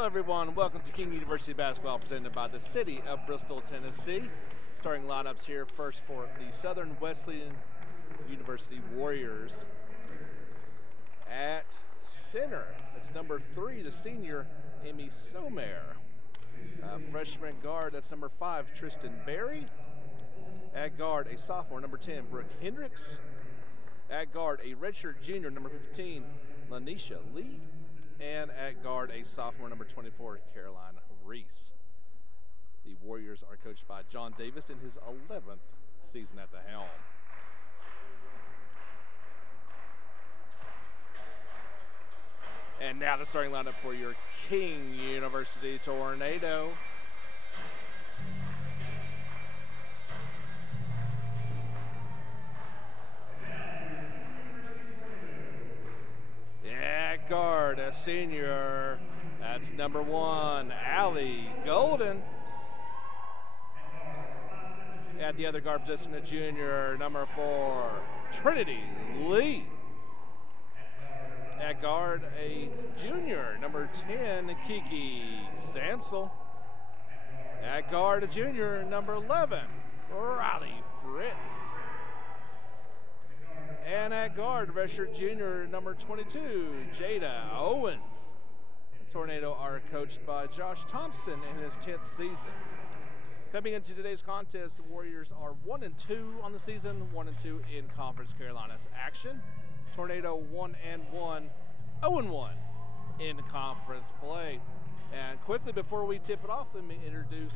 Hello everyone, welcome to King University Basketball presented by the City of Bristol, Tennessee. Starting lineups here first for the Southern Wesleyan University Warriors. At center, it's number 3, the senior, Amy Somer. Freshman guard, that's number 5, Tristan Berry. At guard, a sophomore, number 10, Brooke Hendricks. At guard, a redshirt junior, number 15, Lanisha Lee. And at guard, a sophomore, number 24, Caroline Reese. The Warriors are coached by John Davis in his 11th season at the helm. And now the starting lineup for your King University Tornado. At guard, a senior, that's number 1, Allie Golden. At the other guard position, a junior, number 4, Trinity Lee. At guard, a junior, number 10, Kiki Samsel. At guard, a junior, number 11, Riley Fritz. And at guard, redshirt junior, number 22, Jada Owens. The Tornado are coached by Josh Thompson in his 10th season. Coming into today's contest, the Warriors are 1-2 on the season, 1-2 in Conference Carolinas action. Tornado 1-1, 0-1 in conference play. And quickly before we tip it off, let me introduce,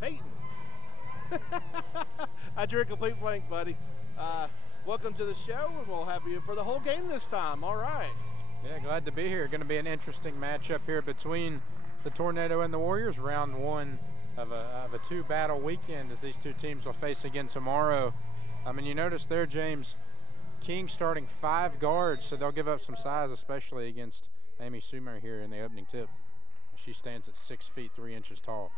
Peyton. I drew a complete blank, buddy. Welcome to the show, and we'll have you for the whole game this time. All right. Yeah, glad to be here. Going to be an interesting matchup here between the Tornado and the Warriors. Round 1 of a 2-battle weekend as these two teams will face again tomorrow. You notice there, James, King starting 5 guards, so they'll give up some size, especially against Amy Sumer here in the opening tip. She stands at 6 feet 3 inches tall.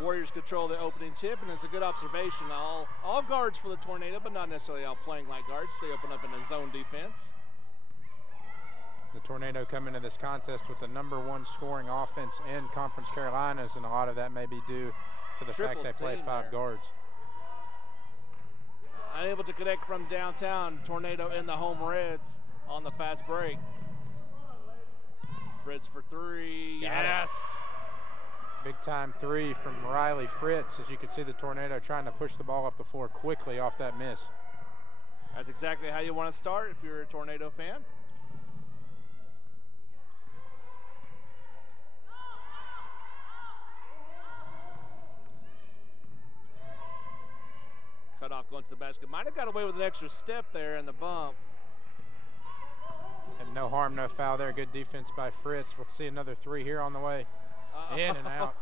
Warriors control the opening tip, and it's a good observation. All guards for the Tornado, but not necessarily all playing like guards. They open up in a zone defense. The Tornado come into this contest with the number 1 scoring offense in Conference Carolinas, and a lot of that may be due to the fact they play 5 guards. Unable to connect from downtown. Tornado in the home reds on the fast break. Fritz for 3. Yes! Big time 3 from Riley Fritz. As you can see, the Tornado trying to push the ball up the floor quickly off that miss. That's exactly how you want to start if you're a Tornado fan. Cut off going to the basket. Might have got away with an extra step there in the bump. And no harm, no foul there. Good defense by Fritz. We'll see another 3 here on the way. In and out.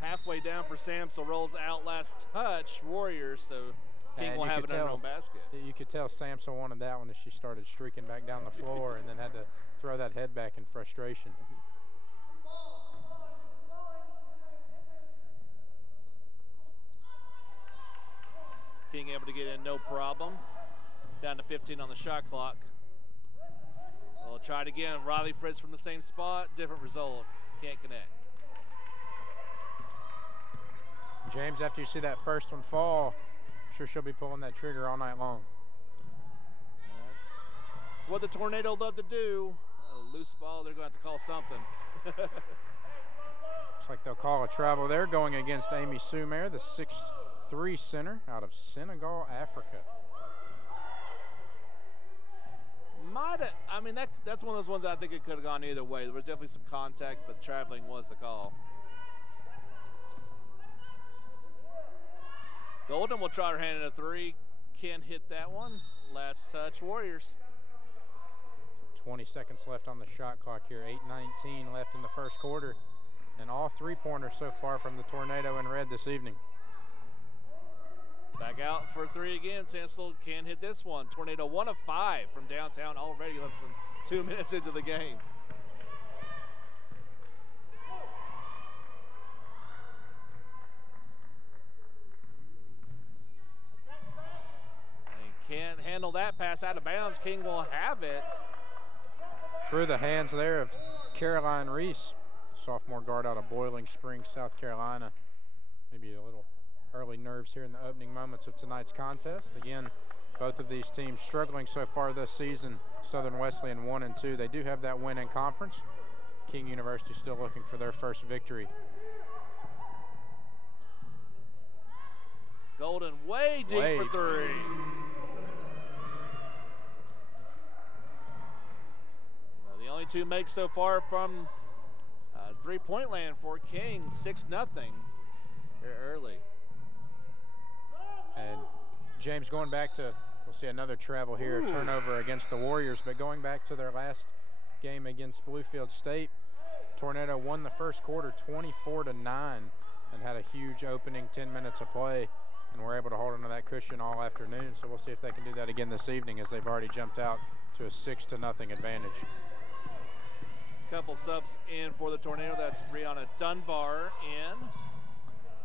Halfway down for Samsel, rolls out last touch. Warriors, so King will have it in her own basket. You could tell Samsel wanted that one as she started streaking back down the floor and then had to throw that head back in frustration. King able to get in, no problem. Down to 15 on the shot clock. We'll try it again. Riley Fritz from the same spot, different result. Can't connect. James, after you see that first one fall, I'm sure she'll be pulling that trigger all night long. That's what the Tornado love to do. A loose ball, they're going to have to call something. Looks like they'll call a travel there going against Amy Sumer, the 6'3" center out of Senegal, Africa. That's one of those ones I think it could have gone either way. There was definitely some contact, but traveling was the call. Golden will try her hand in a 3. Can't hit that one. Last touch, Warriors. 20 seconds left on the shot clock here. 8:19 left in the first quarter. And all 3-pointers so far from the Tornado in red this evening. Back out for 3 again. Samsel can hit this one. Tornado 1 of 5 from downtown already, less than 2 minutes into the game. handle that pass out of bounds. King will have it. Through the hands there of Caroline Reese, sophomore guard out of Boiling Springs, South Carolina. Maybe a little early nerves here in the opening moments of tonight's contest. Again, both of these teams struggling so far this season. Southern Wesleyan 1-2. They do have that win in conference. King University still looking for their first victory. Golden way deep for three. Well, the only two makes so far from three-point land for King, 6-0 here early. And James, going back to, we'll see another travel here, turnover against the Warriors, but going back to their last game against Bluefield State, Tornado won the first quarter 24-9 and had a huge opening 10 minutes of play, and were able to hold onto that cushion all afternoon. So we'll see if they can do that again this evening, as they've already jumped out to a 6-0 advantage. Couple subs in for the Tornado. That's Brianna Dunbar in,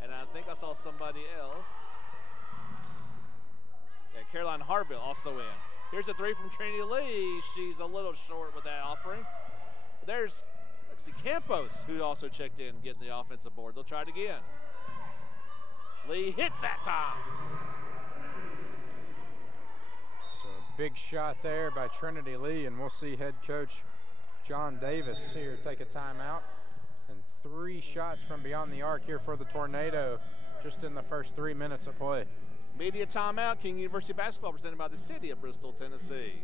and I think I saw somebody else. Yeah, Caroline Harville also in. Here's a three from Trinity Lee. She's a little short with that offering. There's Lexi Campos, who also checked in, getting the offensive board. They'll try it again. Lee hits that time. So a big shot there by Trinity Lee, and we'll see head coach John Davis here take a timeout. And 3 shots from beyond the arc here for the Tornado just in the first 3 minutes of play. Media timeout. King University basketball presented by the city of Bristol, Tennessee.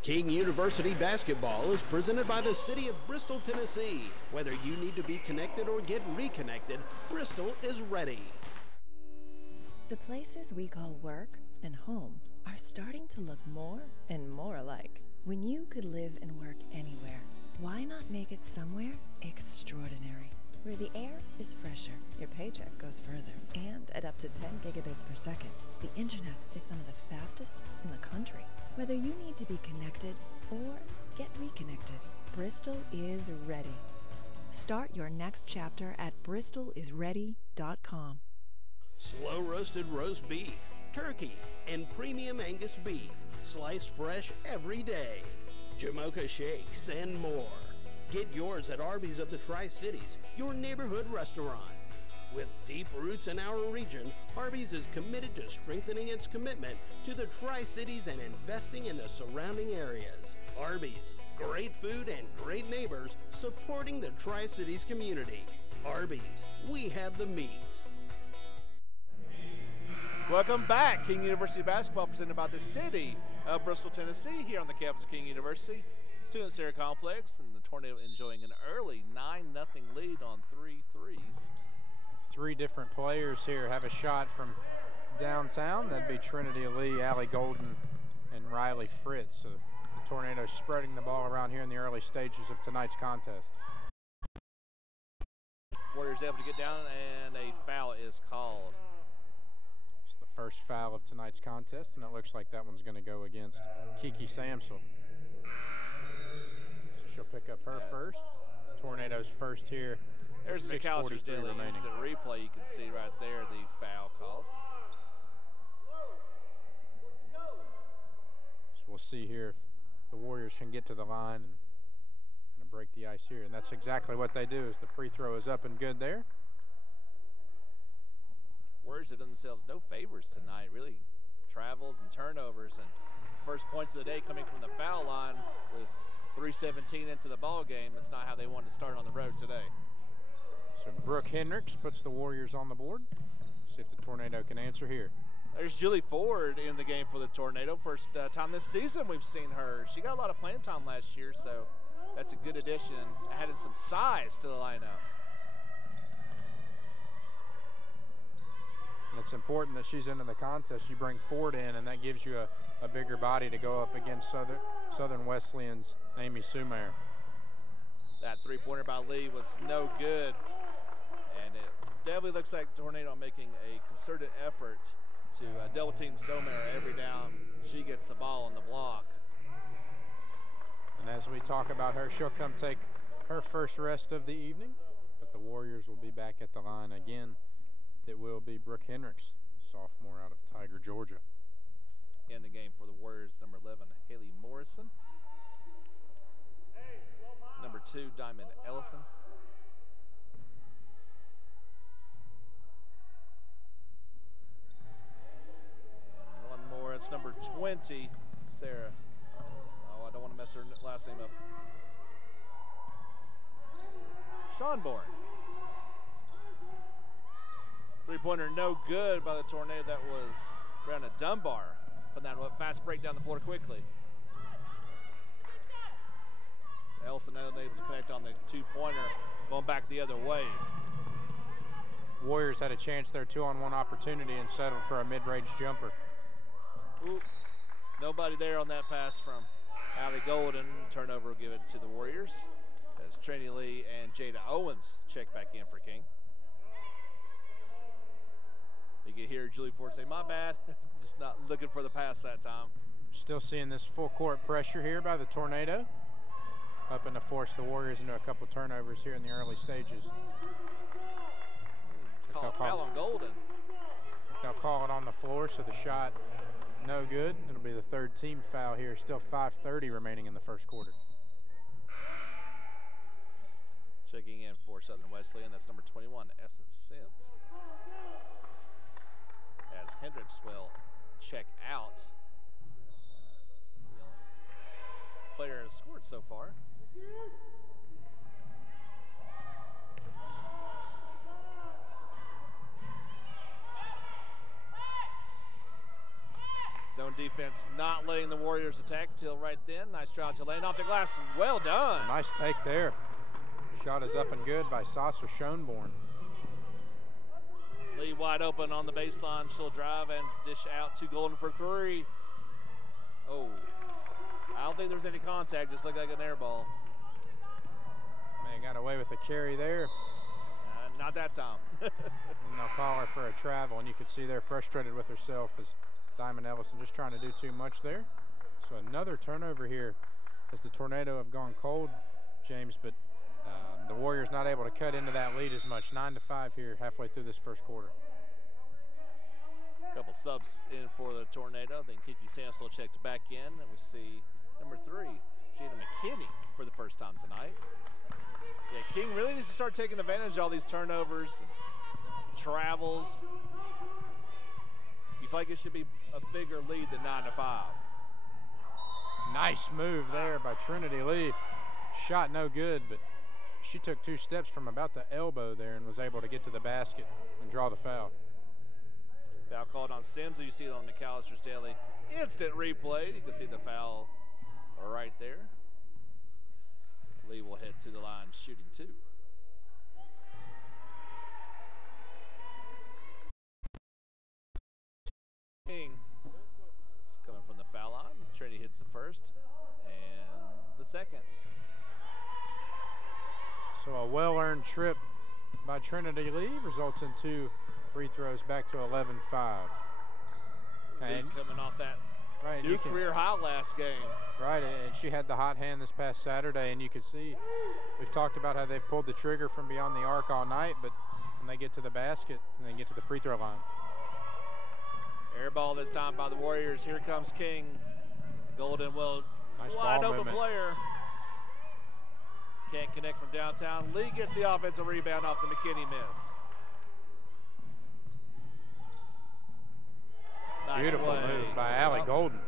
King University basketball is presented by the city of Bristol, Tennessee. Whether you need to be connected or get reconnected, Bristol is ready. The places we call work and home are starting to look more and more alike. When you could live and work anywhere, why not make it somewhere extraordinary? Where the air is fresher, your paycheck goes further, and at up to 10 gigabits per second, the internet is some of the fastest in the country. Whether you need to be connected or get reconnected, Bristol is ready. Start your next chapter at bristolisready.com. Slow roasted roast beef, turkey, and premium Angus beef, sliced fresh every day. Jamocha shakes and more. Get yours at Arby's of the Tri-Cities, your neighborhood restaurant. With deep roots in our region, Arby's is committed to strengthening its commitment to the Tri-Cities and investing in the surrounding areas. Arby's, great food and great neighbors supporting the Tri-Cities community. Arby's, we have the meats. Welcome back. King University basketball presented by the city of Bristol, Tennessee, here on the campus of King University Student Center Complex, and the Tornado enjoying an early 9-0 lead on 3 threes. 3 different players here have a shot from downtown. That'd be Trinity Lee, Allie Golden, and Riley Fritz. So the Tornado spreading the ball around here in the early stages of tonight's contest. Warriors able to get down, and a foul is called. It's the first foul of tonight's contest, and it looks like that one's going to go against Kiki Samsel. So she'll pick up her first. Tornado's first here. There's McAllister's Daily Instant Replay. You can see right there the foul called. So we'll see here if the Warriors can get to the line and kind of break the ice here. And that's exactly what they do, as the free throw is up and good there. Warriors have done themselves no favors tonight, really. Travels and turnovers, and first points of the day coming from the foul line with 3:17 into the ball game. That's not how they wanted to start on the road today. So Brooke Hendricks puts the Warriors on the board. See if the Tornado can answer here. There's Julie Ford in the game for the Tornado. First time this season we've seen her. She got a lot of playing time last year, so that's a good addition, adding some size to the lineup. And it's important that she's into the contest. You bring Ford in, and that gives you a bigger body to go up against Southern Wesleyan's Amy Sumayer. That three-pointer by Lee was no good. And it definitely looks like Tornado making a concerted effort to double-team Somer every down she gets the ball on the block. And as we talk about her, she'll come take her first rest of the evening. But the Warriors will be back at the line again. It will be Brooke Hendricks, sophomore out of Tiger, Georgia. in the game for the Warriors. Number 11, Haley Morrison. Number 2, Diamond Ellison. And one more, it's number 20, Sarah. Oh, I don't want to mess her last name up. Schonborn. Three-pointer no good by the Tornado. That was Brianna Dunbar. Putting that fast break down the floor quickly. Elson able to connect on the two-pointer, going back the other way. Warriors had a chance there, 2-on-1 opportunity, and settled for a mid-range jumper. Ooh, nobody there on that pass from Allie Golden. Turnover will give it to the Warriors as Trini Lee and Jada Owens check back in for King. You can hear Julie Ford say, "My bad," just not looking for the pass that time. Still seeing this full court pressure here by the Tornado, hoping to force the Warriors into a couple turnovers here in the early stages. Call foul on Golden. They'll call it on the floor, so the shot no good. It'll be the third team foul here. Still 5:30 remaining in the first quarter. Checking in for Southern Wesleyan, that's number 21, Essence Sims. As Hendricks will check out. The only player has scored so far. Zone defense not letting the Warriors attack till right then. Nice try to lay off the glass. Well done. Nice take there. Shot is up and good by Sasha Schoenborn. Lee wide open on the baseline. She'll drive and dish out to Golden for three. Oh, I don't think there's any contact. Just looked like an air ball. Man, got away with a carry there. Not that time. And they'll call her for a travel, and you can see they're frustrated with herself as Diamond Ellison just trying to do too much there. So another turnover here as the Tornado have gone cold, James, but the Warriors not able to cut into that lead as much. 9-5 here halfway through this first quarter. A couple subs in for the Tornado. Then Kiki Sampson checked back in, and we see number 3, Jada McKinney, for the first time tonight. Yeah, King really needs to start taking advantage of all these turnovers and travels. You feel like it should be a bigger lead than 9-5. Nice move there by Trinity Lee. Shot no good, but she took 2 steps from about the elbow there and was able to get to the basket and draw the foul. Foul called on Sims, as you see it on McAllister's Daily instant replay. You can see the foul right there. Lee will head to the line shooting 2. King is coming from the foul line. Trinity hits the first and the second. So a well-earned trip by Trinity Lee results in 2 free throws back to 11-5. And coming off that new career high last game. Right, and she had the hot hand this past Saturday, and you could see, we've talked about how they've pulled the trigger from beyond the arc all night, but when they get to the basket and they get to the free throw line. Air ball this time by the Warriors. Here comes King. Golden will, nice wide ball open movement. player. Can't connect from downtown. Lee gets the offensive rebound off the McKinney miss. Nice Beautiful play. move by Allie Golden.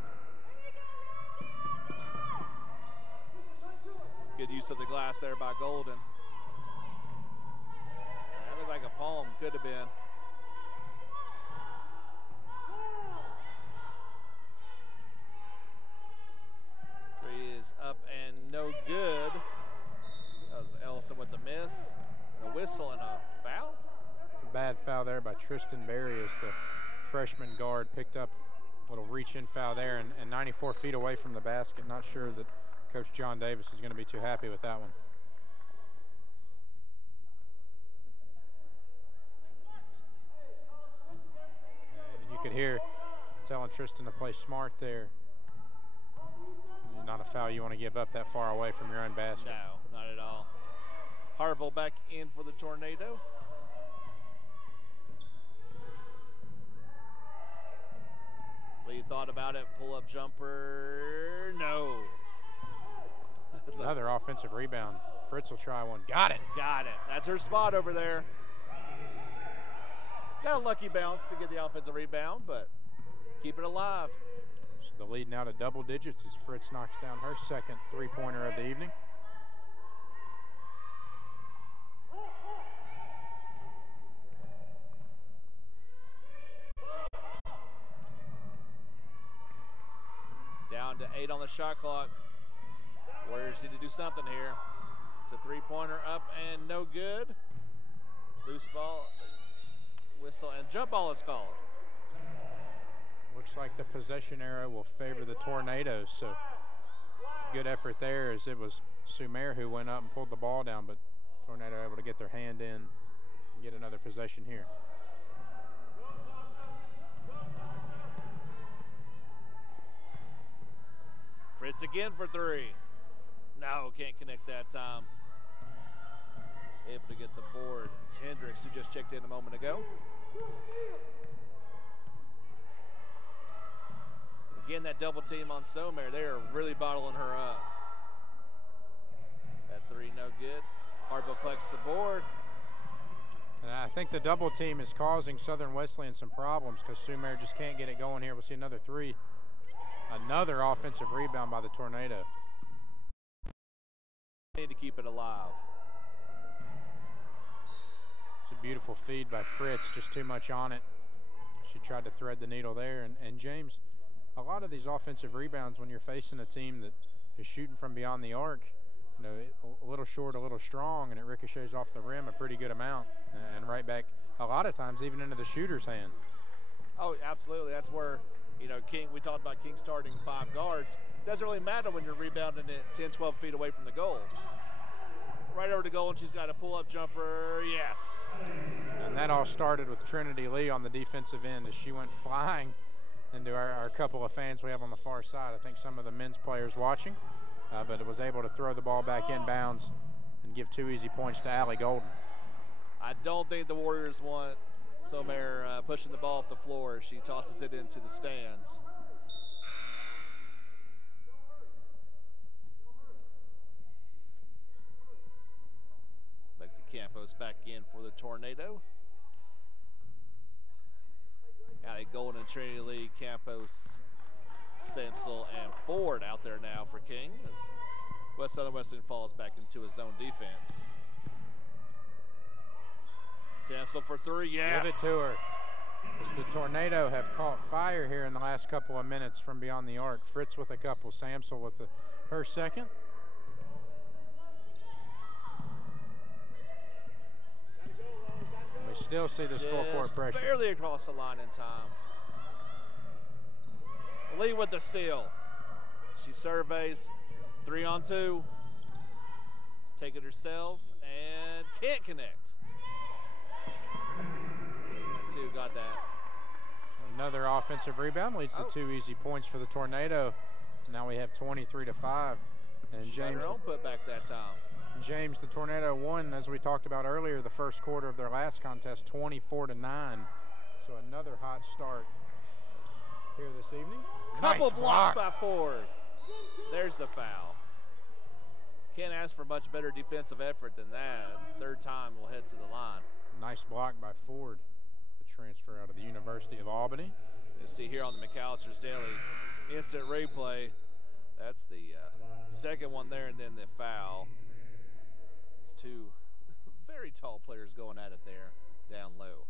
Good use of the glass there by Golden. That looked like a palm, could have been. Three is up and no good. That was Ellison with the miss, a whistle and a foul. It's a bad foul there by Tristan Berry as the freshman guard picked up a little reach-in foul there and 94 feet away from the basket. Not sure that Coach John Davis is going to be too happy with that one. And you could hear telling Tristan to play smart there. Not a foul you want to give up that far away from your own basket. No, not at all. Harville back in for the Tornado. Lee thought about it. Pull-up jumper. No. Another offensive rebound. Fritz will try one. Got it. Got it. That's her spot over there. Got a lucky bounce to get the offensive rebound, but keep it alive. So the lead now to double digits as Fritz knocks down her second three-pointer of the evening. Down to 8 on the shot clock. Warriors need to do something here. It's a three-pointer up and no good. Loose ball, whistle, and jump ball is called. Looks like the possession arrow will favor the Tornadoes, so good effort there, as it was Sumer who went up and pulled the ball down, but Tornado able to get their hand in and get another possession here. Fritz again for three. No, can't connect that time. Able to get the board. It's Hendricks who just checked in a moment ago. Again, that double team on Somer. They are really bottling her up. That three, no good. Hartville collects the board. And I think the double team is causing Southern Wesleyan some problems because Sumer just can't get it going here. We'll see another three. Another offensive rebound by the Tornado. Need to keep it alive. It's a beautiful feed by Fritz, just too much on it. She tried to thread the needle there. And James, a lot of these offensive rebounds, when you're facing a team that is shooting from beyond the arc, you know, a little short, a little strong, and it ricochets off the rim a pretty good amount, and right back a lot of times even into the shooter's hand. Oh, absolutely. That's where, you know, King, we talked about King starting 5 guards. Doesn't really matter when you're rebounding it 10, 12 feet away from the goal. Right over to goal, and she's got a pull-up jumper. Yes. And that all started with Trinity Lee on the defensive end as she went flying into our couple of fans we have on the far side. I think some of the men's players watching, but it was able to throw the ball back inbounds and give 2 easy points to Allie Golden. I don't think the Warriors want Somer pushing the ball up the floor. She tosses it into the stands. Lexi Campos back in for the Tornado. Allie Golden, Trinity Lee, Campos, Samsel, and Ford out there now for King as West Southern Wesleyan falls back into his zone defense. Samsel for 3, yes. Give it to her. As the Tornado have caught fire here in the last couple of minutes from beyond the arc. Fritz with a couple, Samsel with her second. And we still see this full court pressure. Barely across the line in time. Lee with the steal. She surveys, 3 on 2. Take it herself and can't connect. Let's see who got that. Another offensive rebound leads to 2 easy points for the Tornado. Now we have 23-5. And James, her own put back that time. James, the Tornado won, as we talked about earlier, the first quarter of their last contest, 24-9. So another hot start here this evening. Couple Nice blocks block by Ford. There's the foul. Can't ask for much better defensive effort than that. It's the 3rd time we'll head to the line. Nice block by Ford, the transfer out of the University of Albany. You see here on the McAllister's Daily instant replay, that's the second one there, and then the foul. It's 2 very tall players going at it there down low.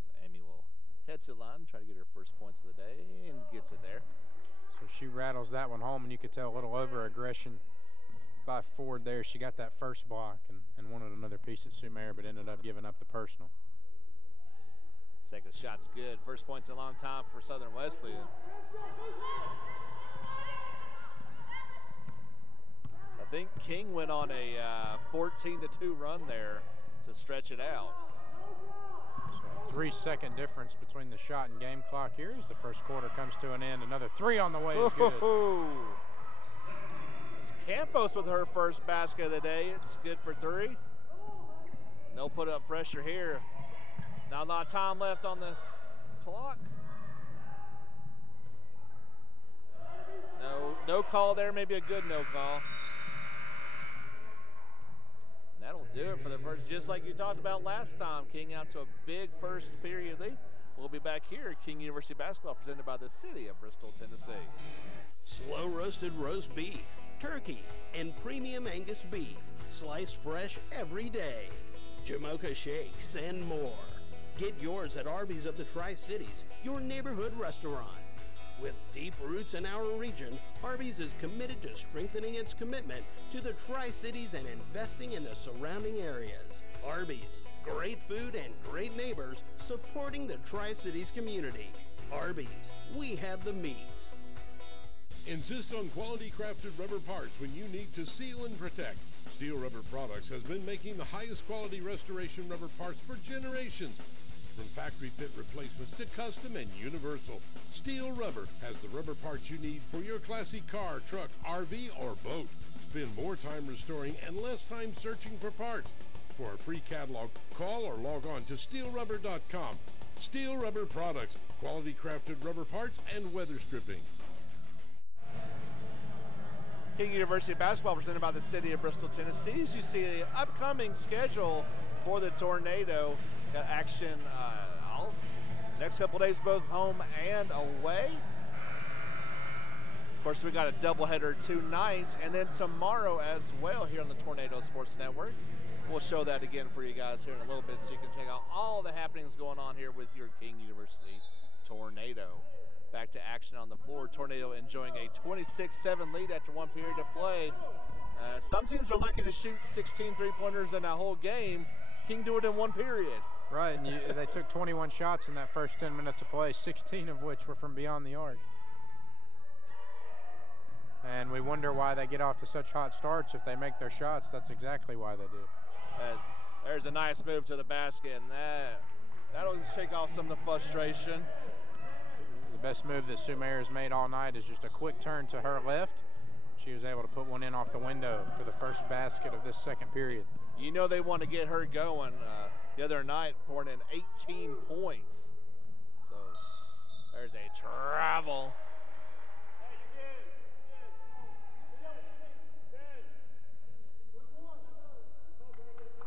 So Amy will head to the line, try to get her first points of the day, and gets it there. So she rattles that one home, and you could tell a little over-aggression by Ford there. She got that first block and wanted another piece at Sumer, but ended up giving up the personal. Second shot's good. First points in a long time for Southern Wesleyan. I think King went on a 14-2 run there to stretch it out. So a 3-second difference between the shot and game clock here as the first quarter comes to an end. Another 3 on the way is good. Campos with her first basket of the day. It's good for 3. They'll put up pressure here. Not a lot of time left on the clock. No call there, maybe a good no call. And that'll do it for the first, just like you talked about last time, King out to a big first period lead. We'll be back here at King University Basketball presented by the city of Bristol, Tennessee. Slow roasted roast beef, turkey, and premium Angus beef, sliced fresh every day. Jamocha shakes and more. Get yours at Arby's of the Tri-Cities, your neighborhood restaurant. With deep roots in our region, Arby's is committed to strengthening its commitment to the Tri-Cities and investing in the surrounding areas. Arby's, great food and great neighbors supporting the Tri-Cities community. Arby's, we have the meats. Insist on quality crafted rubber parts when you need to seal and protect. Steel Rubber Products has been making the highest quality restoration rubber parts for generations. From factory fit replacements to custom and universal, Steel Rubber has the rubber parts you need for your classy car, truck, RV, or boat. Spend more time restoring and less time searching for parts. For a free catalog, call or log on to steelrubber.com. Steel Rubber Products, quality crafted rubber parts and weather stripping. King University Basketball presented by the city of Bristol, Tennessee. As you see the upcoming schedule for the Tornado. Got action next couple days, both home and away. Of course, we got a doubleheader tonight, and then tomorrow as well here on the Tornado Sports Network. We'll show that again for you guys here in a little bit so you can check out all the happenings going on here with your King University Tornado. Back to action on the floor. Tornado enjoying a 26-7 lead after one period of play. Some teams are looking to shoot 16 three-pointers in a whole game. King do it in one period. Right, and they took 21 shots in that first 10 minutes of play, 16 of which were from beyond the arc. And we wonder why they get off to such hot starts. If they make their shots, that's exactly why they do. There's a nice move to the basket, and that'll shake off some of the frustration. The best move that Sumair has made all night is just a quick turn to her left. She was able to put one in off the window for the first basket of this second period. You know they want to get her going. The other night, pouring in 18 points. So there's a travel.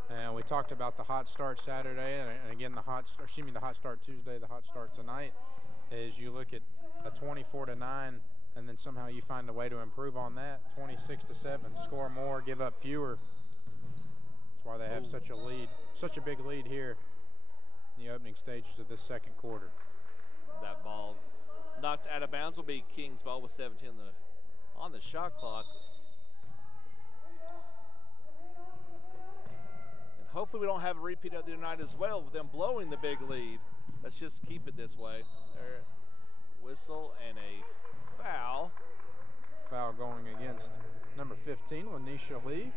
And we talked about the hot start Saturday, and again the hot start Tuesday, the hot start tonight. As you look at a 24-9, and then somehow you find a way to improve on that. 26-7, score more, give up fewer. That's why they have such a big lead here in the opening stages of this second quarter. That ball knocked out of bounds will be King's ball with 17 on the shot clock. And hopefully we don't have a repeat of the other night as well with them blowing the big lead. Let's just keep it this way. There, whistle and a foul. Foul going against number 15, Lanisha Lee.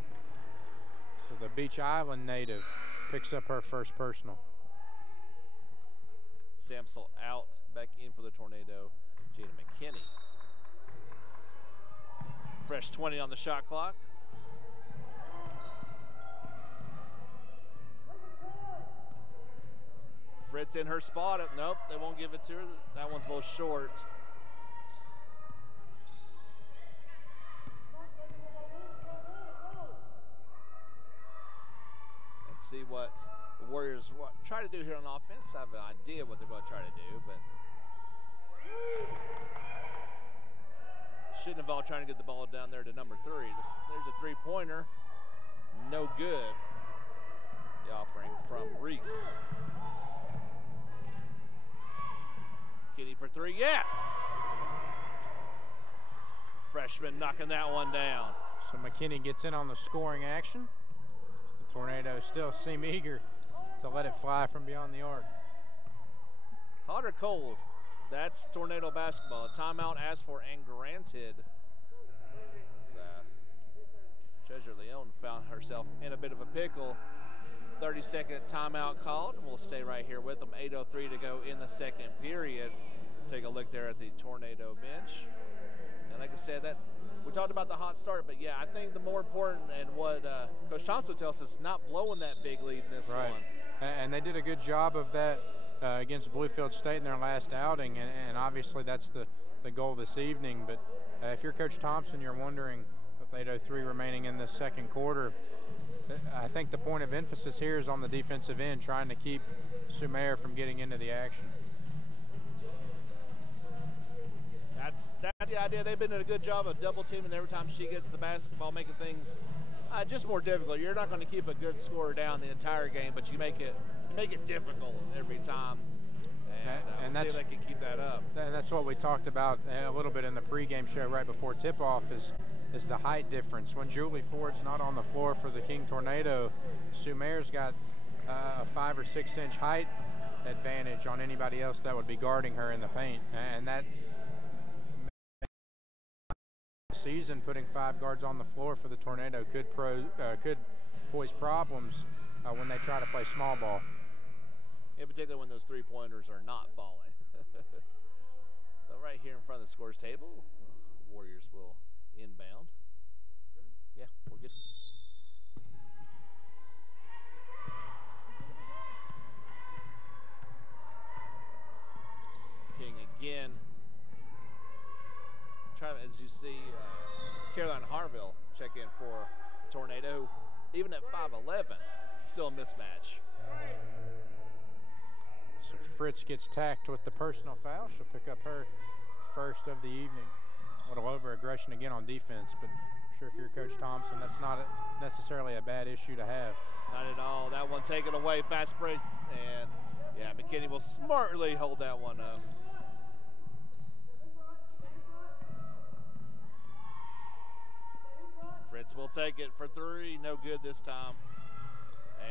So the Beach Island native picks up her first personal. Samsel out, back in for the Tornado, Jada McKinney. Fresh 20 on the shot clock. Fritz in her spot. Nope, they won't give it to her. That one's a little short. Let's see what the Warriors try to do here on offense. I have an idea what they're going to try to do, but shouldn't involve trying to get the ball down there to number 3. There's a three-pointer. No good. The offering from Reese. Kitty for 3, yes! Freshman knocking that one down. So McKinney gets in on the scoring action. The Tornado still seem eager to let it fly from beyond the arc. Hot or cold? That's Tornado basketball. A timeout asked for and granted. Treasure Leone found herself in a bit of a pickle. 30-second timeout called, and we'll stay right here with them. 8:03 to go in the second period. Take a look there at the Tornado bench. And like I said, that we talked about the hot start, but yeah, I think the more important and what Coach Thompson tells us, not blowing that big lead in this one. And they did a good job of that against Bluefield State in their last outing, and obviously that's the goal this evening. But if you're Coach Thompson, you're wondering with 8:03 remaining in this second quarter, I think the point of emphasis here is on the defensive end, trying to keep Sumer from getting into the action. That's the idea. They've been doing a good job of double teaming every time she gets the basketball, making things just more difficult. You're not going to keep a good scorer down the entire game, but you make it difficult every time. And we'll see if they can keep that up. And that's what we talked about a little bit in the pregame show right before tip-off is the height difference. When Julie Ford's not on the floor for the King Tornado, Sumer's got a 5 or 6 inch height advantage on anybody else that would be guarding her in the paint, and that season putting 5 guards on the floor for the Tornado could pose problems when they try to play small ball. In particular when those three-pointers are not falling. So right here in front of the scores table, Warriors will inbound. Yeah, we're good. King again. As you see, Caroline Harville check in for Tornado. Even at 5'11", still a mismatch. So Fritz gets tacked with the personal foul. She'll pick up her first of the evening. A little over-aggression again on defense, but I'm sure if you're Coach Thompson, that's not necessarily a bad issue to have. Not at all. That one taken away, fast break, and yeah, McKinney will smartly hold that one up. Fritz will take it for 3, no good this time.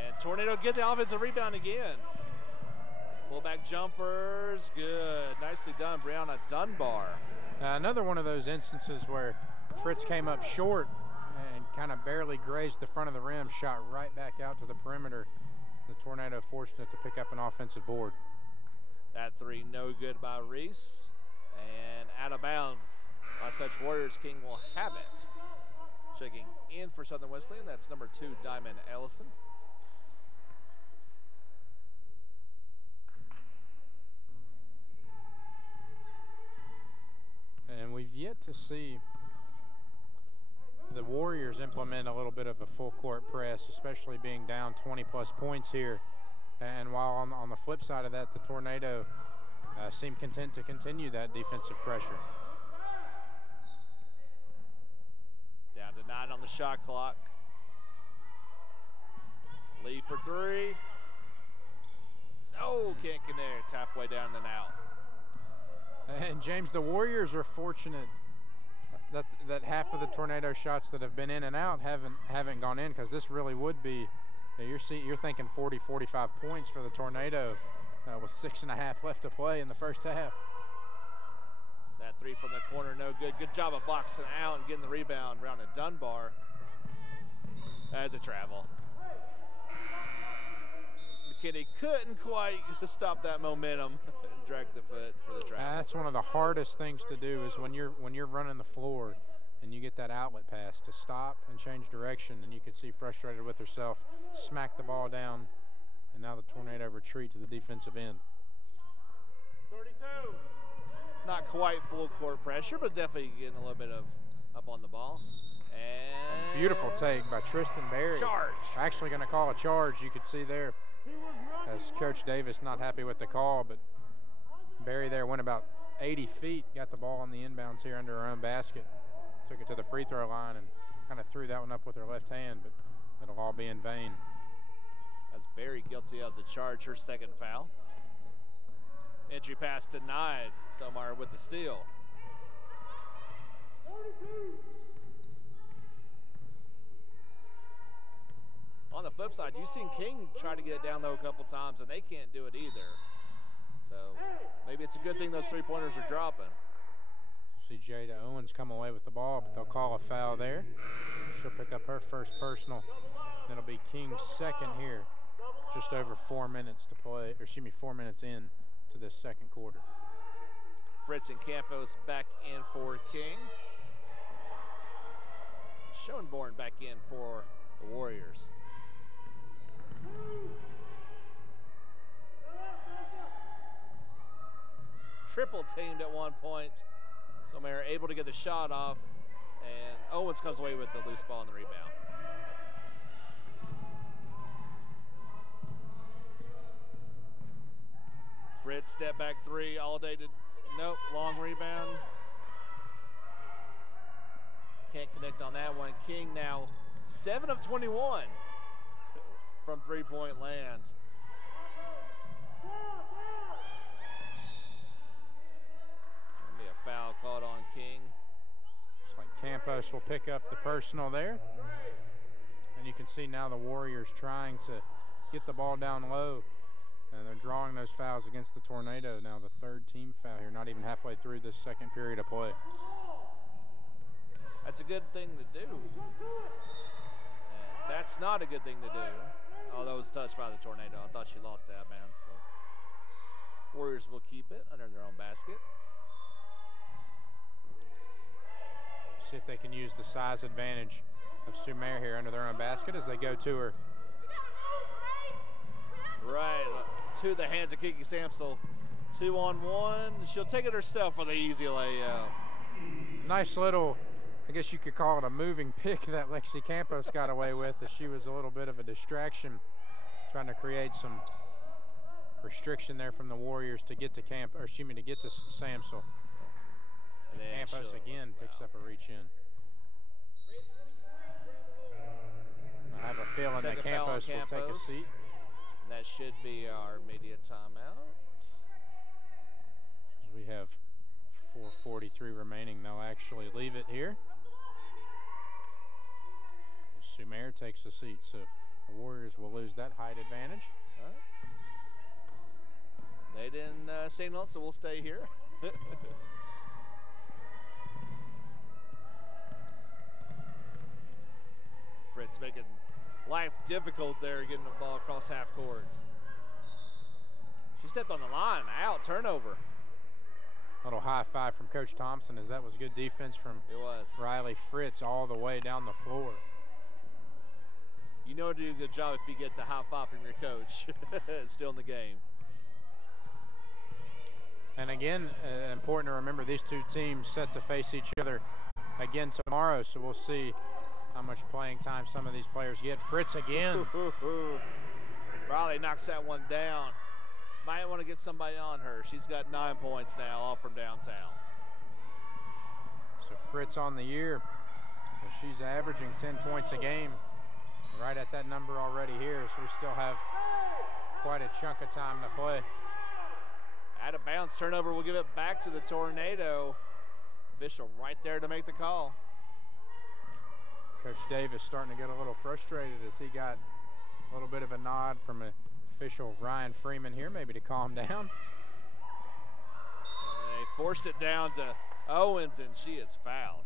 And Tornado get the offensive rebound again. Pullback jumpers, good. Nicely done, Brianna Dunbar. Another one of those instances where Fritz came up short and kind of barely grazed the front of the rim, shot right back out to the perimeter. The Tornado fortunate to pick up an offensive board. That 3 no good by Reese. And out of bounds by such Warriors. King will have it. Checking in for Southern Wesleyan, that's number 2, Diamond Ellison. And we've yet to see the Warriors implement a little bit of a full court press, especially being down 20-plus points here. And while on the flip side of that, the Tornado seem content to continue that defensive pressure. Down to 9 on the shot clock. Lead for 3. Oh, can't connect. Halfway down and out. And James, the Warriors are fortunate that half of the Tornado shots that have been in and out haven't gone in, because this really would be, you're thinking 40, 45 points for the Tornado with 6.5 left to play in the first half. That 3 from the corner, no good. Good job of boxing out and getting the rebound. Round to Dunbar. As a travel. McKinney couldn't quite stop that momentum. Drag the foot for the travel. That's one of the hardest things to do, is when you're running the floor and you get that outlet pass, to stop and change direction. And you can see frustrated with herself, smack the ball down, and now the Tornado retreat to the defensive end. 32. Not quite full court pressure, but definitely getting a little bit of up on the ball. And beautiful take by Tristan Berry. Charge. Actually going to call a charge, you could see there, as Coach Davis not happy with the call, but Berry there went about 80 feet, got the ball on the inbounds here under her own basket, took it to the free throw line and kind of threw that one up with her left hand, but it'll all be in vain. That's Berry guilty of the charge, her second foul. Entry pass denied. Selmeyer with the steal. 42. On the flip side, you've seen King try to get it down low a couple times, and they can't do it either. So maybe it's a good thing those three-pointers are dropping. See Jada Owens come away with the ball, but they'll call a foul there. She'll pick up her first personal. It'll be King's second here. Just over 4 minutes to play, or excuse me, 4 minutes in to this second quarter. Fritz and Campos back in for King. Schoenborn back in for the Warriors. triple teamed at one point. Somare able to get the shot off, and Owens comes away with the loose ball and the rebound. Fritz step back three, all day to, nope, long rebound. Can't connect on that one. King now 7 of 21 from three-point land. There'll be a foul called on King. Looks like Campos will pick up the personal there. And you can see now the Warriors trying to get the ball down low. And they're drawing those fouls against the Tornado. Now the third team foul here, not even halfway through this second period of play. That's a good thing to do. And that's not a good thing to do. Although it was touched by the Tornado. I thought she lost that man. So Warriors will keep it under their own basket. See if they can use the size advantage of Sumer here under their own basket as they go to her. Right, to the hands of Kiki Samsel. 2-on-1. She'll take it herself for the easy layup. Nice little, I guess you could call it a moving pick that Lexi Campos got away with, as she was a little bit of a distraction, trying to create some restriction there from the Warriors to get to to get to Samsel. And Campos again picks up a reach in. I have a feeling that Campos will take a seat. That should be our immediate timeout. We have 4:43 remaining. They'll actually leave it here. Sumer takes a seat, so the Warriors will lose that height advantage. They didn't signal, so we'll stay here. Fritz making life difficult there, getting the ball across half court. She stepped on the line, out, turnover. Little high five from Coach Thompson, as that was good defense from Riley Fritz all the way down the floor. You know to do a good job if you get the high five from your coach. Still in the game. And again, important to remember, these two teams set to face each other again tomorrow, so we'll see how much playing time some of these players get. Fritz again. Riley knocks that one down. Might want to get somebody on her. She's got 9 points now, all from downtown. So Fritz on the year. She's averaging 10 points a game. Right at that number already here, so we still have quite a chunk of time to play. Out of bounds turnover, we'll give it back to the Tornado. Official right there to make the call. Coach Davis starting to get a little frustrated as he got a little bit of a nod from official Ryan Freeman here, maybe to calm down. They forced it down to Owens, and she is fouled.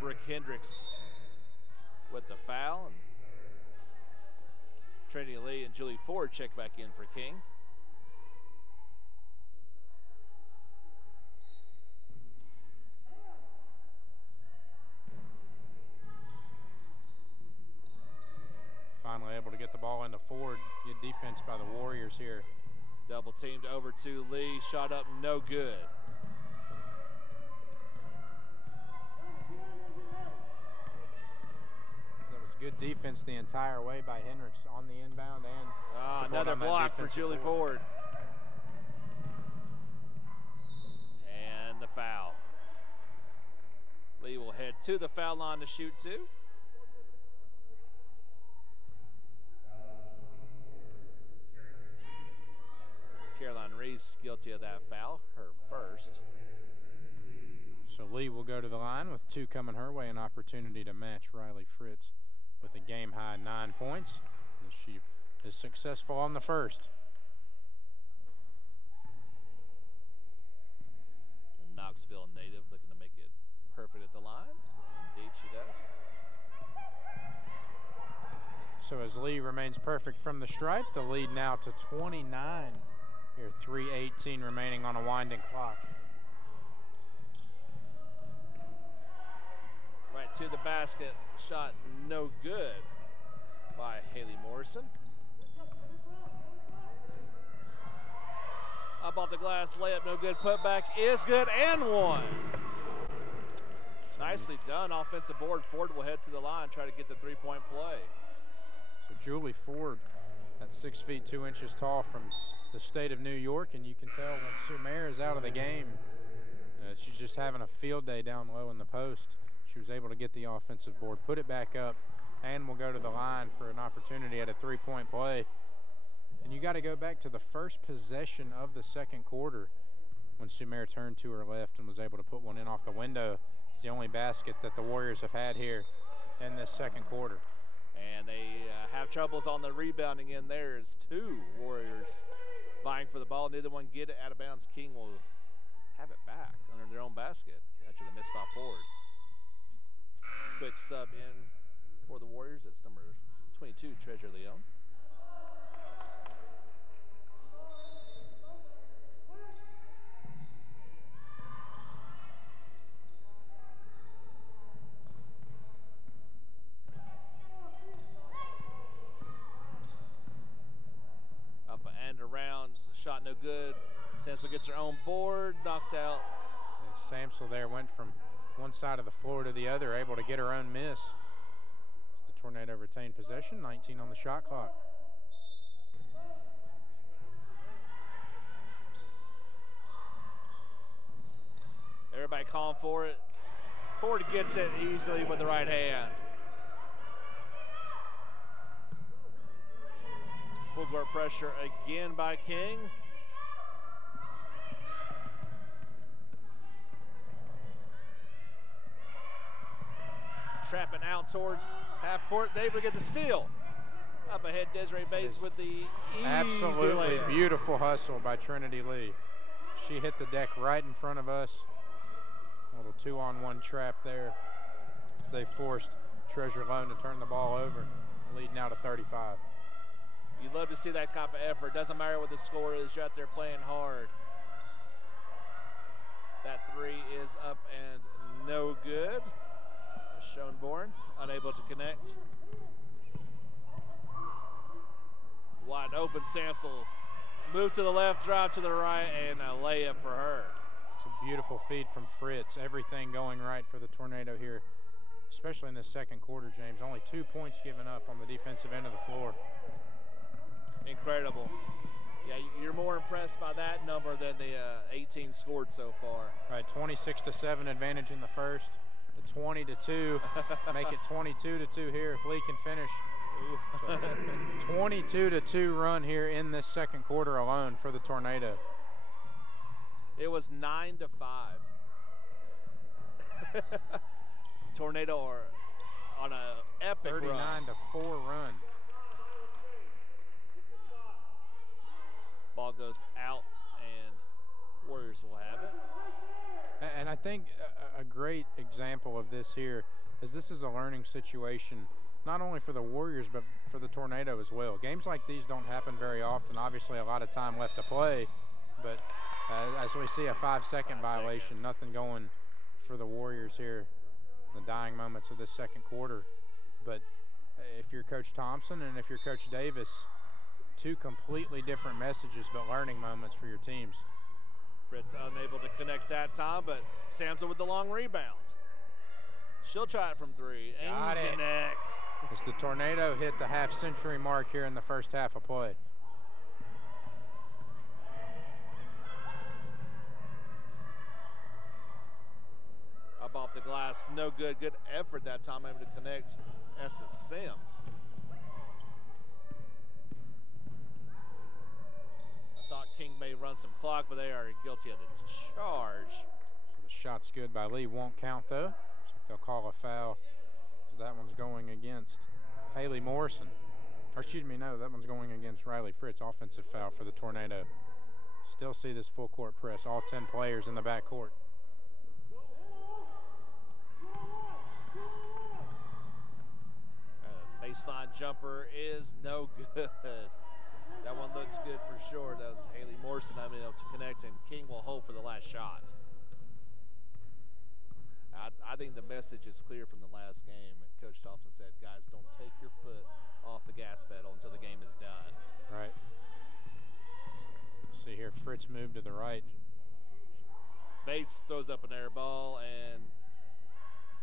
Brooke Hendricks with the foul. And Trinity Lee and Julie Ford check back in for King. Finally able to get the ball into Ford. Good defense by the Warriors here. Double teamed over to Lee. Shot up, no good. That was good defense the entire way by Hendricks on the inbound and another block for Julie Ford. And the foul. Lee will head to the foul line to shoot two. Caroline Reese guilty of that foul, her first. So Lee will go to the line with 2 coming her way, an opportunity to match Riley Fritz with a game-high 9 points. And she is successful on the first. A Knoxville native looking to make it perfect at the line. Indeed she does. So as Lee remains perfect from the stripe, the lead now to 29. Here, 3:18 remaining on a winding clock. Right to the basket, shot no good by Haley Morrison. Up off the glass, layup no good, put back is good, and one. Nicely done, offensive board. Ford will head to the line, try to get the three-point play. So Julie Ford, at 6 feet 2 inches tall from the state of New York, and you can tell when Sumer is out of the game, she's just having a field day down low in the post. She was able to get the offensive board, put it back up, and will go to the line for an opportunity at a three-point play. And you got to go back to the first possession of the second quarter when Sumer turned to her left and was able to put one in off the window. It's the only basket that the Warriors have had here in this second quarter. And they have troubles on the rebounding in there. It's two Warriors vying for the ball. Neither one get it out of bounds. King will have it back under their own basket after the miss by Ford. Quick sub in for the Warriors. It's number 22, Treasure Leon. Up and around, shot no good. Samsel gets her own board, knocked out. Samsel there went from one side of the floor to the other, able to get her own miss. The Tornado retained possession, 19 on the shot clock. Everybody calling for it. Ford gets it easily with the right hand. Full court pressure again by King. Trapping out towards half court. They able to get the steal. Up ahead, Desiree Bates with the easy Absolutely layup. beautiful hustle by Trinity Lee. She hit the deck right in front of us. A little 2-on-1 trap there. So they forced Treasure Lone to turn the ball over, leading now to 35. You love to see that kind of effort. Doesn't matter what the score is. You're out there playing hard. That three is up and no good. Schoenborn unable to connect. Wide open, Samsel. Move to the left, drive to the right, and a layup for her. It's a beautiful feed from Fritz. Everything going right for the Tornado here, especially in this second quarter, James. Only 2 points given up on the defensive end of the floor. Incredible. Yeah, you're more impressed by that number than the 18 scored so far. Right, 26-7 advantage in the first. The 20-2, make it 22-2 here if Lee can finish. So 22-2 run here in this second quarter alone for the Tornado. It was 9-5. Tornado are on an epic 39-4 run. Ball goes out, and Warriors will have it. And I think a great example of this here is this is a learning situation, not only for the Warriors, but for the Tornado as well. Games like these don't happen very often. Obviously, a lot of time left to play, but as we see a 5-second violation, nothing going for the Warriors here in the dying moments of this second quarter. But if you're Coach Thompson and if you're Coach Davis, two completely different messages, but learning moments for your teams. Fritz unable to connect that time, but Samson with the long rebound. She'll try it from three and Got it. connect. As the Tornado hit the half-century mark here in the first half of play. Up off the glass, no good. Good effort that time, able to connect Estes Sims. I thought King may run some clock, but they are guilty of the charge. So the shot's good by Lee. Won't count, though. So they'll call a foul. So that one's going against Haley Morrison. Or excuse me, no, that one's going against Riley Fritz. Offensive foul for the Tornado. Still see this full court press. All 10 players in the backcourt. Baseline jumper is no good. That one looks good for sure. That was Haley Morrison unable to connect, and King will hold for the last shot. I think the message is clear from the last game. Coach Thompson said, guys, don't take your foot off the gas pedal until the game is done. Right. See here, Fritz moved to the right. Bates throws up an air ball, and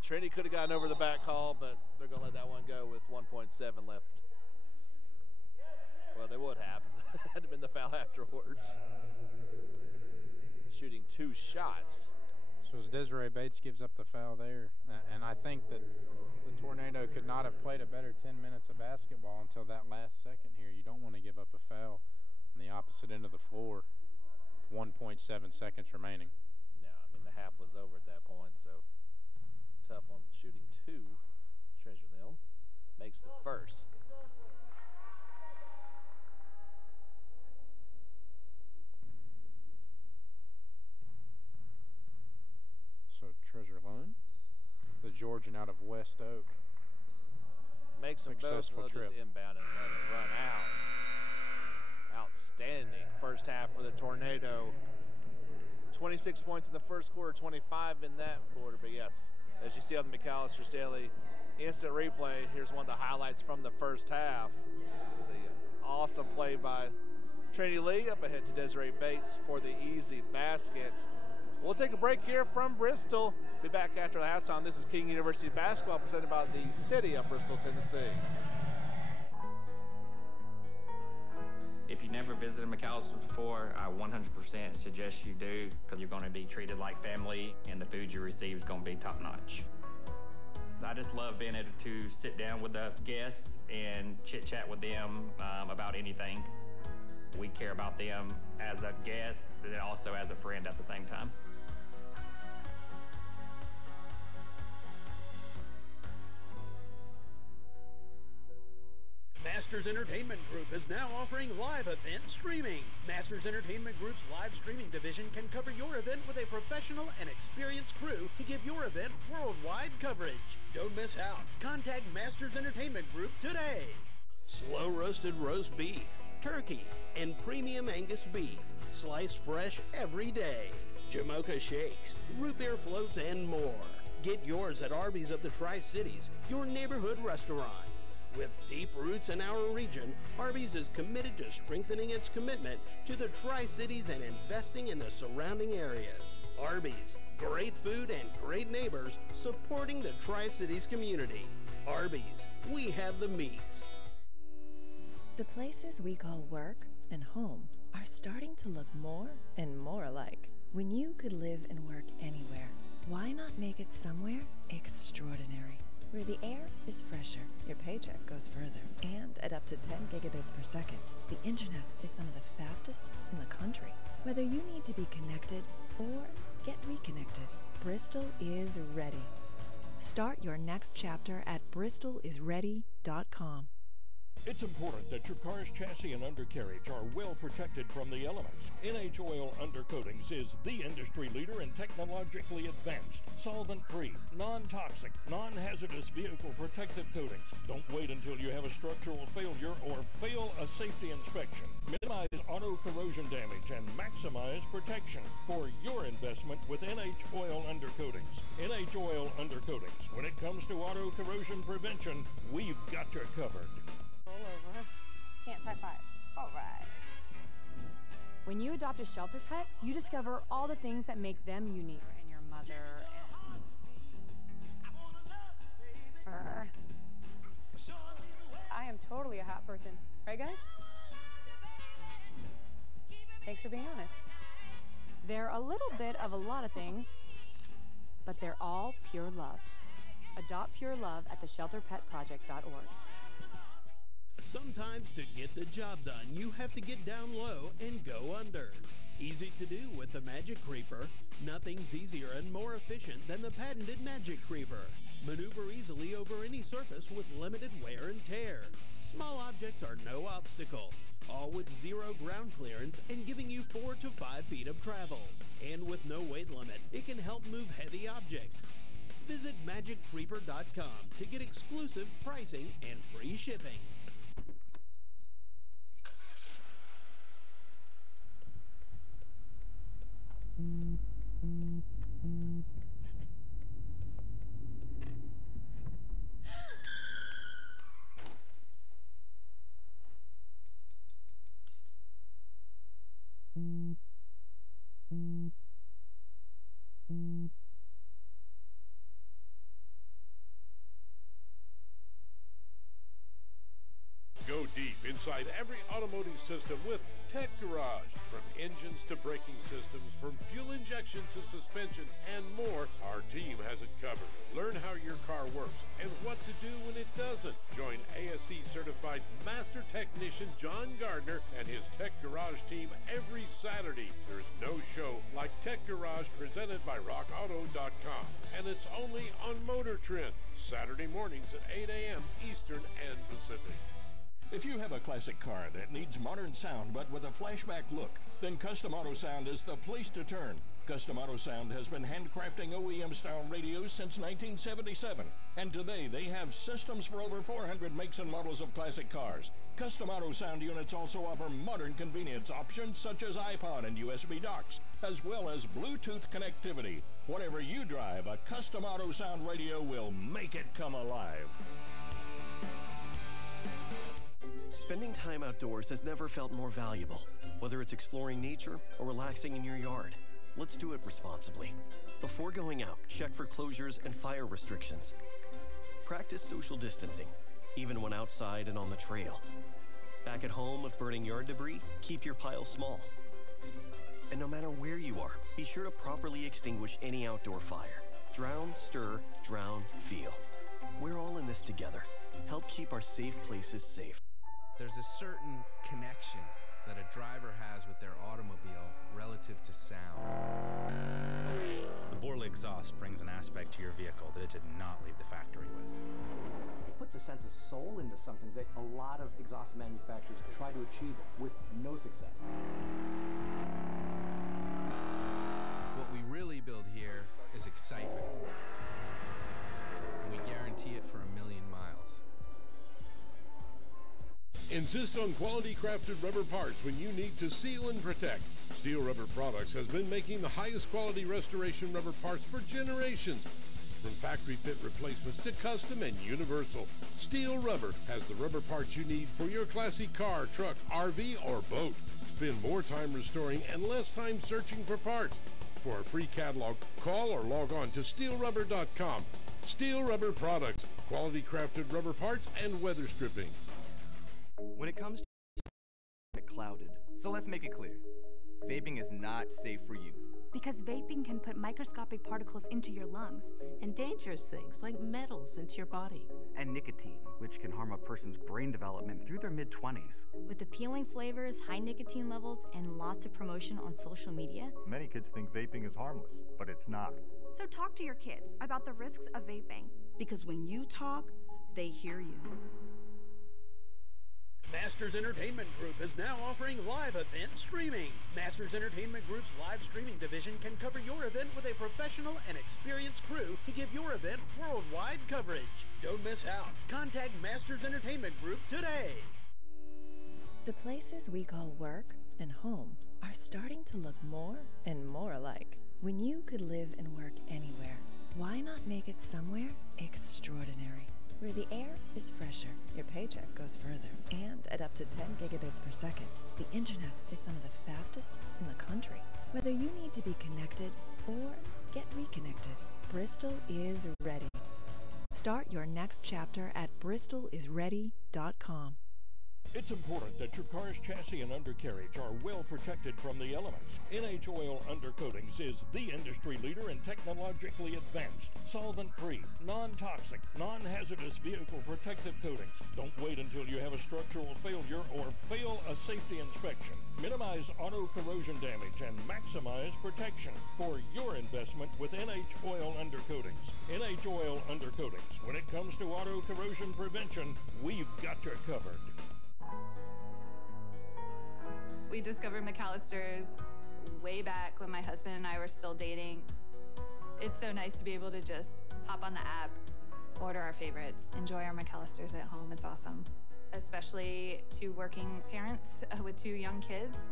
Trinity could have gotten over the back call, but they're going to let that one go with 1.7 left. Well, they would have. Had been the foul afterwards. Shooting 2 shots. So as Desiree Bates gives up the foul there, and I think that the Tornado could not have played a better 10 minutes of basketball until that last second here. You don't want to give up a foul on the opposite end of the floor with 1.7 seconds remaining. No, I mean, the half was over at that point, so tough one. Shooting 2, Treasure Hill makes the first. So Treasure Lone, the Georgian out of West Oak. Makes them both Successful just trip. inbound and let it run out. Outstanding first half for the Tornado. 26 points in the first quarter, 25 in that quarter. But yes, as you see on the McAllister's Daily instant replay, here's one of the highlights from the first half. The awesome play by Trinity Lee up ahead to Desiree Bates for the easy basket. We'll take a break here from Bristol. Be back after the halftime. This is King University basketball presented by the city of Bristol, Tennessee. If you've never visited McAllister before, I 100% suggest you do, because you're going to be treated like family and the food you receive is going to be top notch. I just love being able to sit down with the guests and chit chat with them about anything. We care about them as a guest and also as a friend at the same time. Masters Entertainment Group is now offering live event streaming. Masters Entertainment Group's live streaming division can cover your event with a professional and experienced crew to give your event worldwide coverage. Don't miss out. Contact Masters Entertainment Group today. Slow roasted roast beef, turkey, and premium Angus beef, sliced fresh every day. Jamocha shakes, root beer floats, and more. Get yours at Arby's of the Tri-Cities, your neighborhood restaurant. With deep roots in our region, Arby's is committed to strengthening its commitment to the Tri-Cities and investing in the surrounding areas. Arby's, great food and great neighbors supporting the Tri-Cities community. Arby's, we have the meats. The places we call work and home are starting to look more and more alike. When you could live and work anywhere, why not make it somewhere extraordinary? Where the air is fresher, your paycheck goes further, and at up to 10 gigabits per second, the internet is some of the fastest in the country. Whether you need to be connected or get reconnected, Bristol is ready. Start your next chapter at bristolisready.com. It's important that your car's chassis and undercarriage are well protected from the elements. NH Oil Undercoatings is the industry leader in technologically advanced, solvent-free, non-toxic, non-hazardous vehicle protective coatings. Don't wait until you have a structural failure or fail a safety inspection. Minimize auto corrosion damage and maximize protection for your investment with NH Oil Undercoatings. NH Oil Undercoatings. When it comes to auto corrosion prevention, we've got you covered. Over. Chance high five. All right. When you adopt a shelter pet, you discover all the things that make them unique. And your mother and... I am totally a hot person. Right, guys? Thanks for being honest. They're a little bit of a lot of things, but they're all pure love. Adopt pure love at theshelterpetproject.org. Sometimes to get the job done, you have to get down low and go under. Easy to do with the Magic Creeper. Nothing's easier and more efficient than the patented Magic Creeper. Maneuver easily over any surface with limited wear and tear. Small objects are no obstacle. All with zero ground clearance and giving you 4 to 5 feet of travel. And with no weight limit, it can help move heavy objects. Visit MagicCreeper.com to get exclusive pricing and free shipping. Shop inside every automotive system with Tech Garage. From engines to braking systems, from fuel injection to suspension, and more, our team has it covered. Learn how your car works and what to do when it doesn't. Join ASE certified master technician John Gardner and his Tech Garage team every Saturday. There's no show like Tech Garage presented by RockAuto.com, and it's only on Motor Trend, Saturday mornings at 8 a.m. Eastern and Pacific. If you have a classic car that needs modern sound but with a flashback look, then Custom Auto Sound is the place to turn. Custom Auto Sound has been handcrafting OEM-style radios since 1977, and today they have systems for over 400 makes and models of classic cars. Custom Auto Sound units also offer modern convenience options such as iPod and USB docks, as well as Bluetooth connectivity. Whatever you drive, a Custom Auto Sound radio will make it come alive. Spending time outdoors has never felt more valuable. Whether it's exploring nature or relaxing in your yard, let's do it responsibly. Before going out, check for closures and fire restrictions. Practice social distancing, even when outside and on the trail. Back at home, if burning yard debris, keep your pile small. And no matter where you are, be sure to properly extinguish any outdoor fire. Drown, stir, drown, feel. We're all in this together. Help keep our safe places safe. There's a certain connection that a driver has with their automobile relative to sound. The Borla exhaust brings an aspect to your vehicle that it did not leave the factory with. It puts a sense of soul into something that a lot of exhaust manufacturers try to achieve with no success. What we really build here is excitement. And we guarantee it for 1,000,000 miles. Insist on quality crafted rubber parts when you need to seal and protect. Steel Rubber Products has been making the highest quality restoration rubber parts for generations. From factory fit replacements to custom and universal, Steel Rubber has the rubber parts you need for your classy car, truck, RV, or boat. Spend more time restoring and less time searching for parts. For a free catalog, call or log on to steelrubber.com. Steel Rubber Products, quality crafted rubber parts and weather stripping. When it comes to it clouded, so let's make it clear. Vaping is not safe for youth. Because vaping can put microscopic particles into your lungs. And dangerous things like metals into your body. And nicotine, which can harm a person's brain development through their mid-20s. With appealing flavors, high nicotine levels, and lots of promotion on social media. Many kids think vaping is harmless, but it's not. So talk to your kids about the risks of vaping. Because when you talk, they hear you. Masters Entertainment Group is now offering live event streaming. Masters Entertainment Group's live streaming division can cover your event with a professional and experienced crew to give your event worldwide coverage. Don't miss out. Contact Masters Entertainment Group today. The places we call work and home are starting to look more and more alike. When you could live and work anywhere, why not make it somewhere extraordinary? Where the air is fresher, your paycheck goes further, and at up to 10 gigabits per second, the internet is some of the fastest in the country. Whether you need to be connected or get reconnected, Bristol is ready. Start your next chapter at bristolisready.com. It's important that your car's chassis and undercarriage are well protected from the elements. NH Oil Undercoatings is the industry leader in technologically advanced, solvent-free, non-toxic, non-hazardous vehicle protective coatings. Don't wait until you have a structural failure or fail a safety inspection. Minimize auto corrosion damage and maximize protection for your investment with NH Oil Undercoatings. NH Oil Undercoatings. When it comes to auto corrosion prevention, we've got you covered. We discovered McAllister's way back when my husband and I were still dating. It's so nice to be able to just hop on the app, order our favorites, enjoy our McAllisters at home. It's awesome. Especially to working parents with 2 young kids.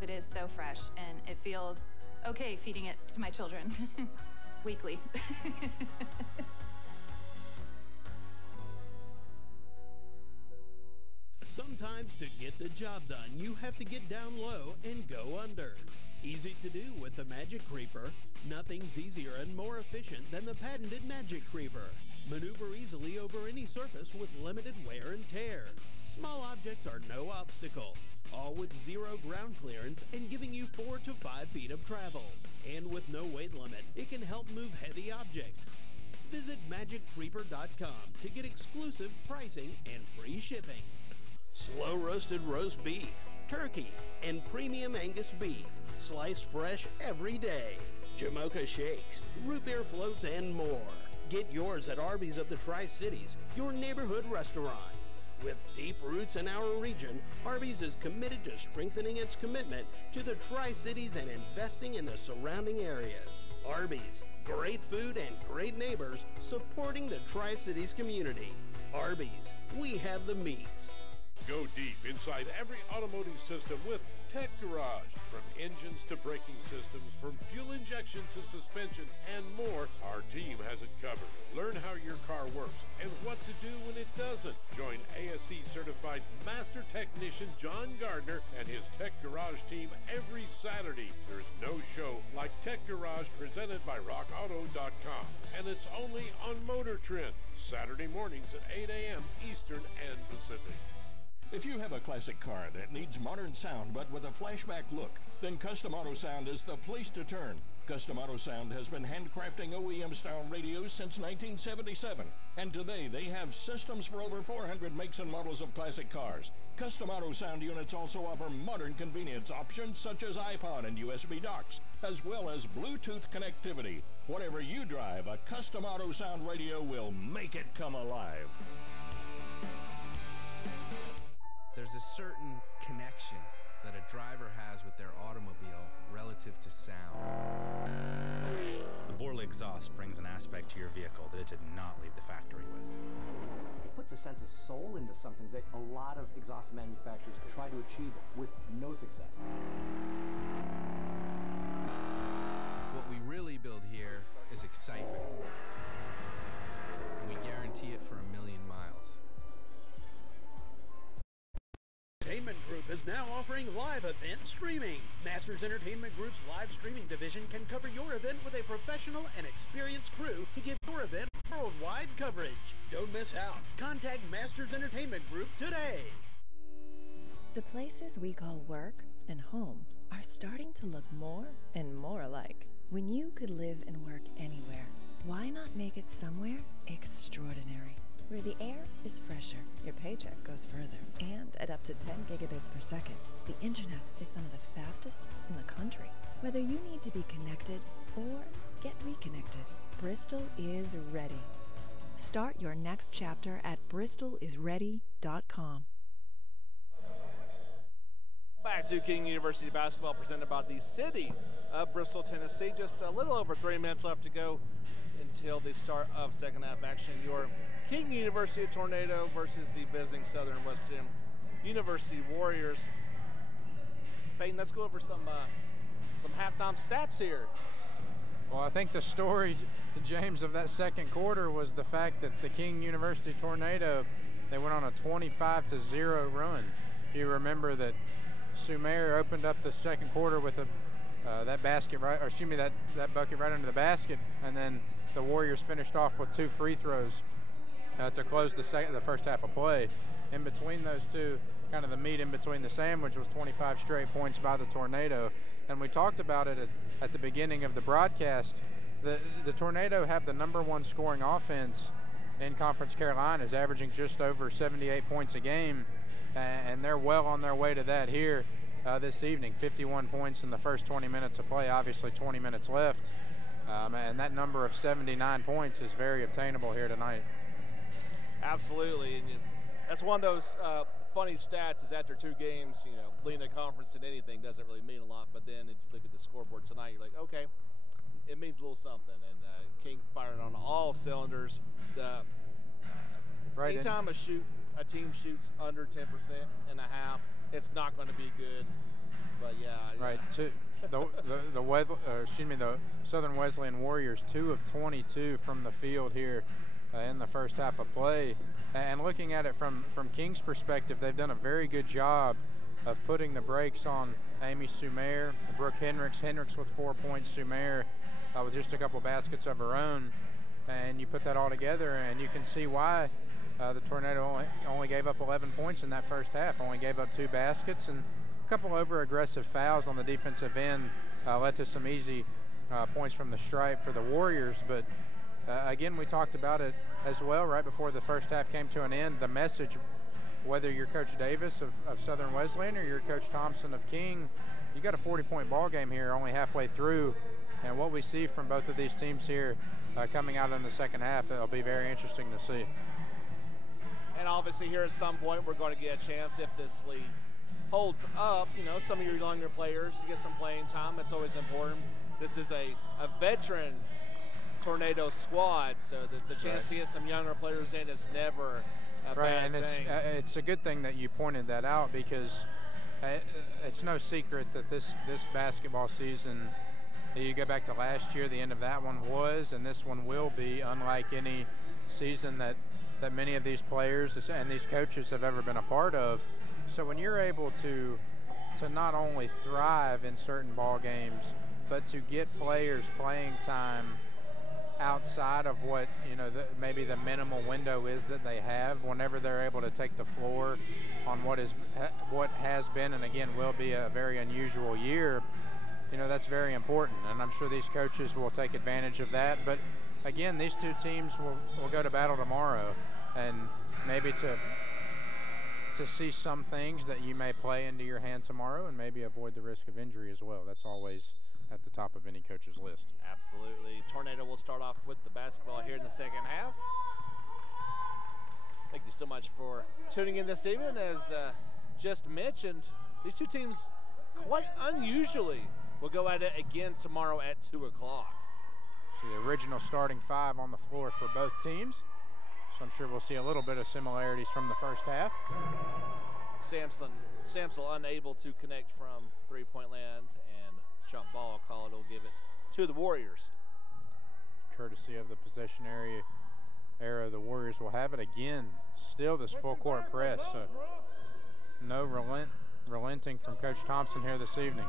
It is so fresh and it feels okay feeding it to my children weekly. Sometimes to get the job done, you have to get down low and go under. Easy to do with the Magic Creeper. Nothing's easier and more efficient than the patented Magic Creeper. Maneuver easily over any surface with limited wear and tear. Small objects are no obstacle. All with zero ground clearance and giving you 4 to 5 feet of travel. And with no weight limit, it can help move heavy objects. Visit MagicCreeper.com to get exclusive pricing and free shipping. Slow roasted roast beef, turkey, and premium Angus beef, sliced fresh every day. Jamocha shakes, root beer floats, and more. Get yours at Arby's of the Tri-Cities, your neighborhood restaurant. With deep roots in our region, Arby's is committed to strengthening its commitment to the Tri-Cities and investing in the surrounding areas. Arby's, great food and great neighbors supporting the Tri-Cities community. Arby's, we have the meats. Go deep inside every automotive system with Tech Garage. From engines to braking systems, from fuel injection to suspension, and more, our team has it covered. Learn how your car works and what to do when it doesn't. Join ASE certified master technician John Gardner and his Tech Garage team every Saturday. There's no show like Tech Garage presented by RockAuto.com. And it's only on Motor Trend, Saturday mornings at 8 a.m. Eastern and Pacific. If you have a classic car that needs modern sound but with a flashback look, then Custom Auto Sound is the place to turn. Custom Auto Sound has been handcrafting OEM-style radios since 1977, and today they have systems for over 400 makes and models of classic cars. Custom Auto Sound units also offer modern convenience options such as iPod and USB docks, as well as Bluetooth connectivity. Whatever you drive, a Custom Auto Sound radio will make it come alive. There's a certain connection that a driver has with their automobile relative to sound. The Borley exhaust brings an aspect to your vehicle that it did not leave the factory with. It puts a sense of soul into something that a lot of exhaust manufacturers try to achieve with no success. What we really build here is excitement, and we guarantee it for 1,000,000 miles. Entertainment Group is now offering live event streaming. Masters Entertainment Group's live streaming division can cover your event with a professional and experienced crew to give your event worldwide coverage. Don't miss out. Contact Masters Entertainment Group today. The places we call work and home are starting to look more and more alike. When you could live and work anywhere, why not make it somewhere extraordinary? Where the air is fresher, your paycheck goes further, and at up to 10 gigabits per second, the internet is some of the fastest in the country. Whether you need to be connected or get reconnected, Bristol is ready. Start your next chapter at bristolisready.com. Back to King University basketball presented by the city of Bristol, Tennessee. Just a little over 3 minutes left to go until the start of second half action. Your King University Tornado versus the visiting Southern Wesleyan University Warriors. Peyton, let's go over some halftime stats here. Well, I think the story, James, of that second quarter was the fact that the King University Tornado, they went on a 25-0 run. If you remember that Sumer opened up the second quarter with that basket right, or excuse me, that bucket right under the basket, and then the Warriors finished off with 2 free throws to close the first half of play. In between those two, kind of the meat in between the sandwich was 25 straight points by the Tornado. And we talked about it at the beginning of the broadcast. The Tornado have the #1 scoring offense in Conference Carolinas, averaging just over 78 points a game, and they're well on their way to that here this evening. 51 points in the first 20 minutes of play, obviously 20 minutes left. And that number of 79 points is very obtainable here tonight. Absolutely, and that's one of those funny stats is after 2 games, leading a conference in anything doesn't really mean a lot, but then if you look at the scoreboard tonight, you're like, okay, it means a little something, and King firing on all cylinders. Anytime a team shoots under 10.5, it's not going to be good, but yeah. Right, the Southern Wesleyan Warriors, 2 of 22 from the field here in the first half of play. And looking at it from King's perspective, they've done a very good job of putting the brakes on Amy Sumer, Brooke Hendricks with 4 points, Sumer with just a couple baskets of her own. And you put that all together, and you can see why the Tornado only gave up 11 points in that first half, only gave up 2 baskets, and a couple over-aggressive fouls on the defensive end led to some easy points from the stripe for the Warriors. But again, we talked about it as well right before the first half came to an end. The message, whether you're Coach Davis of Southern Wesleyan or you're Coach Thompson of King, you got a 40-point ball game here only halfway through. And what we see from both of these teams here coming out in the second half, it'll be very interesting to see. And obviously here at some point we're going to get a chance, if this league holds up, you know, some of your younger players to get some playing time. It's always important. This is a veteran Tornado squad, so the chance to get some younger players in is never a bad thing. It's a good thing that you pointed that out, because it's no secret that this basketball season, you go back to last year, the end of that one was, and this one will be unlike any season that many of these players and these coaches have ever been a part of. So when you're able to not only thrive in certain ball games, but to get players playing time outside of what, you know, maybe the minimal window is that they have, whenever they're able to take the floor on what has been and again will be a very unusual year, you know, that's very important, and I'm sure these coaches will take advantage of that. But again, these two teams will go to battle tomorrow, and maybe to see some things that you may play into your hand tomorrow and maybe avoid the risk of injury as well. That's always at the top of any coach's list. Absolutely. Tornado will start off with the basketball here in the second half. Thank you so much for tuning in this evening. As just mentioned, these two teams quite unusually will go at it again tomorrow at 2 o'clock. So the original starting 5 on the floor for both teams. So I'm sure we'll see a little bit of similarities from the first half. Samson unable to connect from three-point land, and jump ball call. It'll give it to the Warriors. Courtesy of the possession area, the Warriors will have it again. Still this full court press. So no relenting from Coach Thompson here this evening.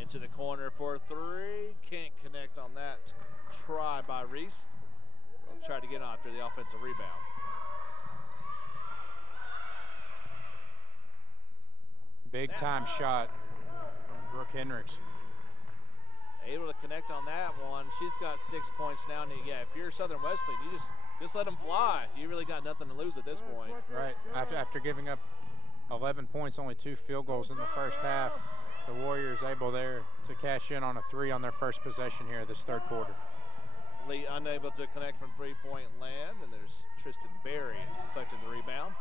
Into the corner for 3. Can't connect on that try by Reese. They'll try to get after the offensive rebound. Big time shot from Brooke Hendricks. Able to connect on that one. She's got 6 points now. And yeah, if you're Southern Wesleyan, you just let them fly. You really got nothing to lose at this point. Right. After giving up 11 points, only 2 field goals in the first half, the Warriors able there to cash in on a 3 on their first possession here this third quarter. Lee unable to connect from three-point land, and there's Tristan Berry collecting the rebound.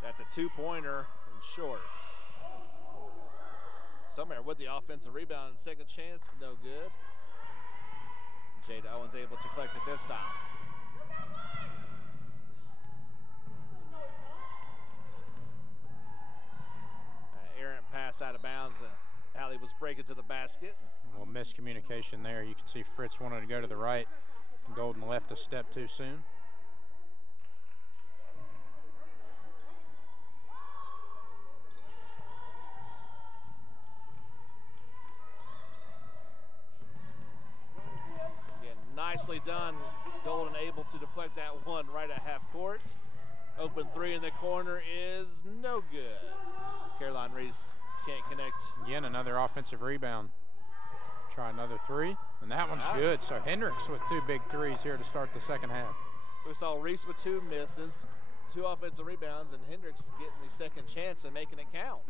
That's a 2-pointer and short. Somewhere with the offensive rebound, second chance, no good. Jada Owens able to collect it this time. Errant pass out of bounds. Allie was breaking to the basket. Well, miscommunication there. You can see Fritz wanted to go to the right. Golden left a step too soon. Nicely done. Golden able to deflect that one right at half court. Open 3 in the corner is no good. Caroline Reese can't connect. Again, another offensive rebound. Try another 3, and that one's good. So Hendricks with 2 big 3s here to start the second half. We saw Reese with 2 misses, 2 offensive rebounds, and Hendricks getting the second chance and making it count.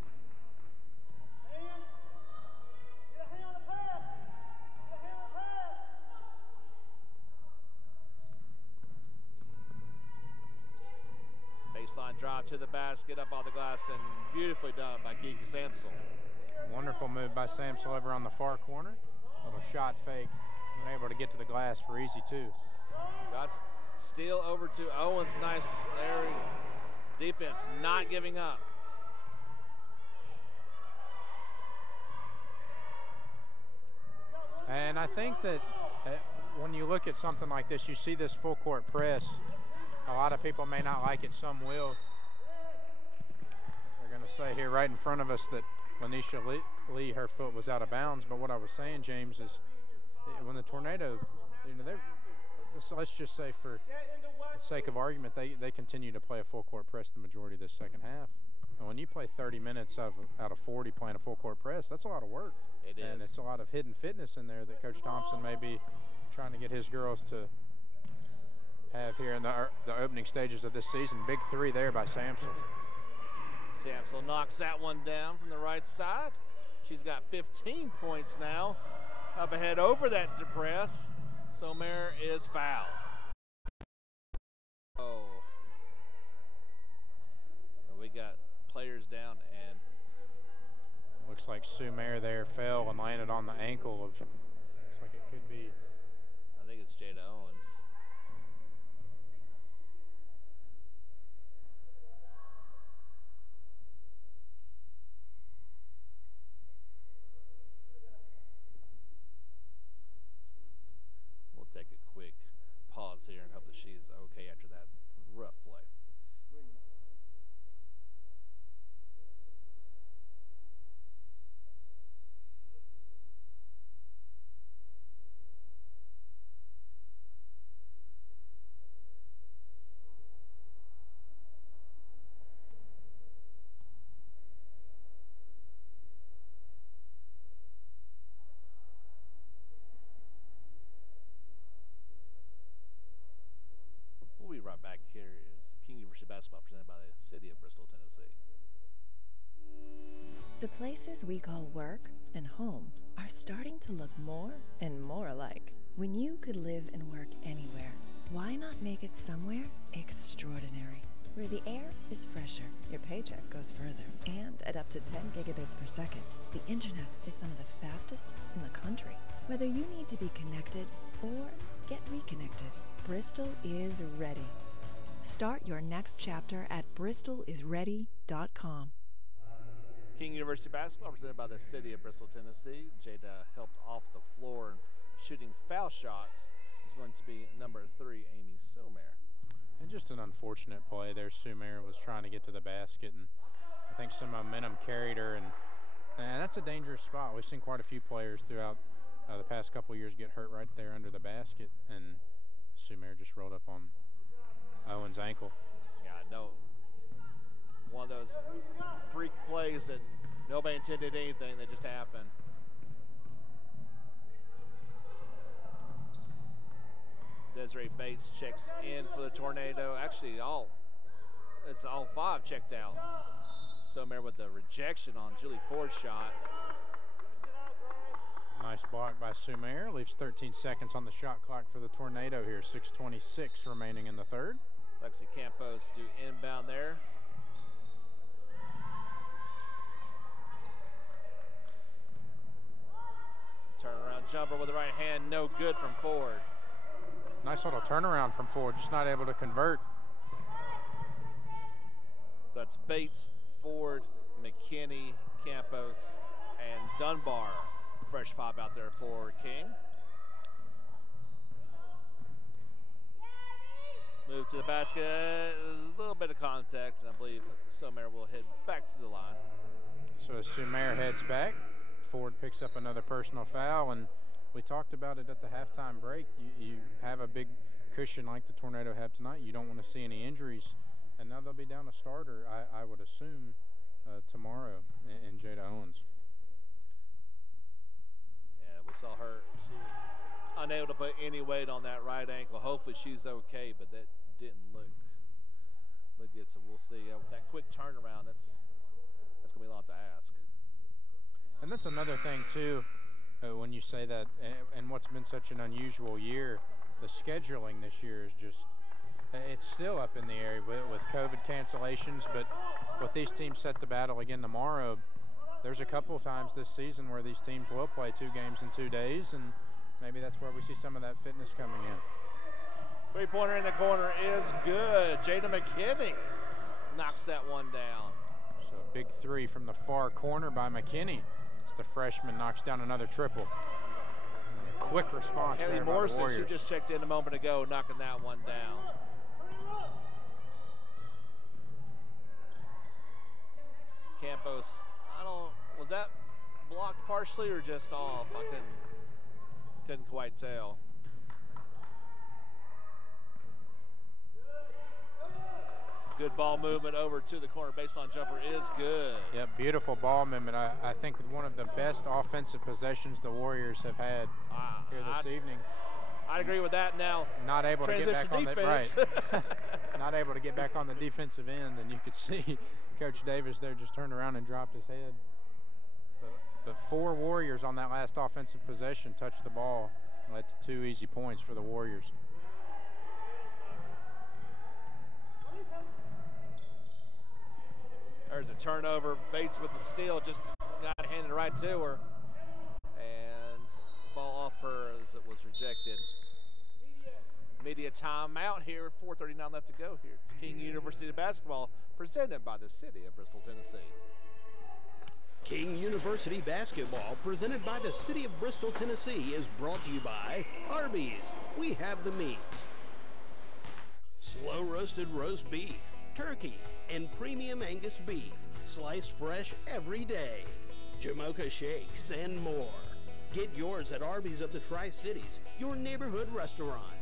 Baseline drive to the basket, up on the glass, and beautifully done by Kiki Samsel. Wonderful move by Samsel over on the far corner. Little shot fake, and able to get to the glass for easy 2. Got steal over to Owens. Nice there. Defense not giving up. And I think that when you look at something like this, you see this full court press. A lot of people may not like it, some will. They're going to say here right in front of us that Lanisha Lee, her foot was out of bounds. But what I was saying, James, is when the Tornado, let's just say for the sake of argument, they continue to play a full court press the majority of this second half. And when you play 30 minutes out of 40 playing a full court press, that's a lot of work. It is. And it's a lot of hidden fitness in there that Coach Thompson may be trying to get his girls to have here in the opening stages of this season. Big three there by Samsel. Samsel knocks that one down from the right side. She's got 15 points now. Up ahead over that press. Sommer is fouled. Oh. Well, we got players down, and looks like Sommer there fell and landed on the ankle of, looks like it could be, I think it's Jada Owens. We'll take a quick pause here and hope that she is okay after that rough play. We'll be right back. Here is King University Basketball presented by the City of Bristol, Tennessee. The places we call work and home are starting to look more and more alike. When you could live and work anywhere, why not make it somewhere extraordinary? Where the air is fresher, your paycheck goes further, and at up to 10 gigabits per second, the internet is some of the fastest in the country. Whether you need to be connected or get reconnected, Bristol is ready. Start your next chapter at bristolisready.com. King University Basketball presented by the City of Bristol, Tennessee. Jada helped off the floor and shooting foul shots is going to be number 3, Amy Sommer. And just an unfortunate play there. Sommer was trying to get to the basket, and I think some momentum carried her, and that's a dangerous spot. We've seen quite a few players throughout the past couple of years get hurt right there under the basket, and Sommer just rolled up on Owen's ankle. Yeah, no. One of those freak plays that nobody intended anything, they just happened. Desiree Bates checks in for the Tornado. Actually, it's all 5 checked out. Sommer with the rejection on Julie Ford's shot. Nice block by Sommer. Leaves 13 seconds on the shot clock for the Tornado here. 6:26 remaining in the third. Lexi Campos to inbound there. Turnaround jumper with the right hand, no good from Ford. Nice little turnaround from Ford, just not able to convert. So that's Bates, Ford, McKinney, Campos, and Dunbar. Fresh 5 out there for King. Move to the basket. A little bit of contact, and I believe Sommer will head back to the line. So as Sommer heads back, Ford picks up another personal foul, and we talked about it at the halftime break. You have a big cushion like the Tornado have tonight. You don't want to see any injuries, and now they'll be down a starter, I would assume, tomorrow in Jada Owens. Yeah, we saw her. She was unable to put any weight on that right ankle. Hopefully she's okay, but that didn't look good, so we'll see. That quick turnaround, that's going to be a lot to ask. And that's another thing, too, when you say that, and what's been such an unusual year, the scheduling this year is just, it's still up in the air with COVID cancellations, but with these teams set to battle again tomorrow, there's a couple of times this season where these teams will play 2 games in 2 days, and maybe that's where we see some of that fitness coming in. Three-pointer in the corner is good. Jada McKinney knocks that one down. So a big 3 from the far corner by McKinney. The freshman knocks down another triple. Quick response. Haley there Morrison, by the Warriors. she just checked in a moment ago, knocking that one down. Campos, was that blocked partially or just off? I couldn't quite tell. Good ball movement over to the corner. Baseline jumper is good. Yeah, beautiful ball movement. I think one of the best offensive possessions the Warriors have had here this evening. I agree with that. Now, not able to get back on the right. Not able to get back on the defensive end, and you could see Coach Davis there just turned around and dropped his head. But 4 Warriors on that last offensive possession touched the ball, led to 2 easy points for the Warriors. There's a turnover. Bates with the steal, just got it handed right to her. And ball off her as it was rejected. Media timeout here, 4:39 left to go here. It's King University basketball presented by the city of Bristol, Tennessee. King University basketball presented by the city of Bristol, Tennessee is brought to you by Arby's. We have the meats. Slow roasted roast beef, turkey, and premium Angus beef, sliced fresh every day. Jamocha shakes and more. Get yours at Arby's of the Tri-Cities, your neighborhood restaurant.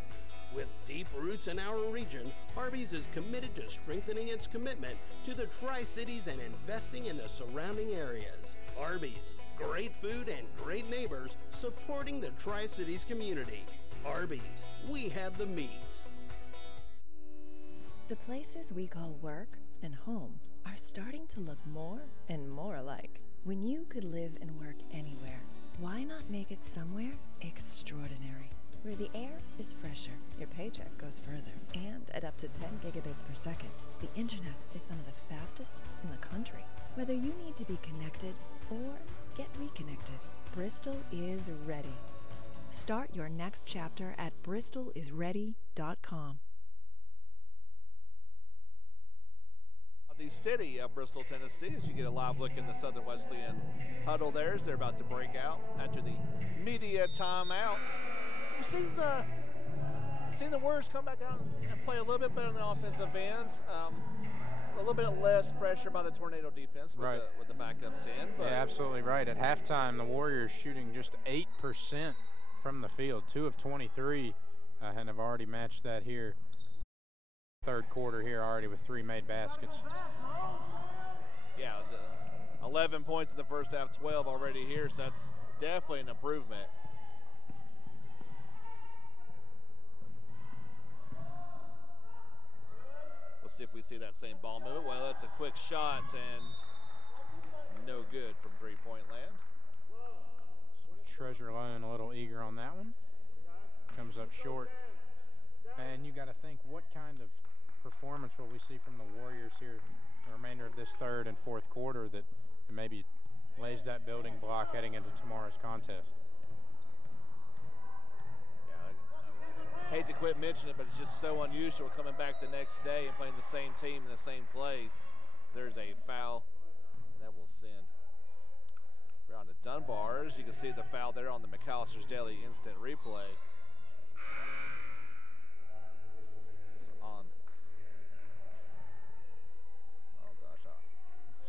With deep roots in our region, Arby's is committed to strengthening its commitment to the Tri-Cities and investing in the surrounding areas. Arby's, great food and great neighbors supporting the Tri-Cities community. Arby's, we have the meats. The places we call work and home are starting to look more and more alike. When you could live and work anywhere, why not make it somewhere extraordinary? Where the air is fresher, your paycheck goes further, and at up to 10 gigabits per second, the internet is some of the fastest in the country. Whether you need to be connected or get reconnected, Bristol is ready. Start your next chapter at bristolisready.com. The city of Bristol, Tennessee, as you get a live look in the Southern Wesleyan huddle there as they're about to break out after the media timeout. You've seen the Warriors come back out and play a little bit better on the offensive end. A little bit less pressure by the Tornado defense with the backups in. But yeah, absolutely right. At halftime, the Warriors shooting just 8% from the field, 2 of 23, and have already matched that here. Third quarter here already with 3 made baskets. Yeah, 11 points in the first half, 12 already here, so that's definitely an improvement. We'll see if we see that same ball movement. Well, that's a quick shot and no good from three-point land. Treasure Loan a little eager on that one. Comes up short. And you got to think, what kind of performance will we see from the Warriors here the remainder of this third and fourth quarter that maybe lays that building block heading into tomorrow's contest? Yeah, I hate to quit mentioning it, but it's just so unusual coming back the next day and playing the same team in the same place. There's a foul that will send around to Dunbar. As you can see the foul there on the McAllister's Daily instant replay.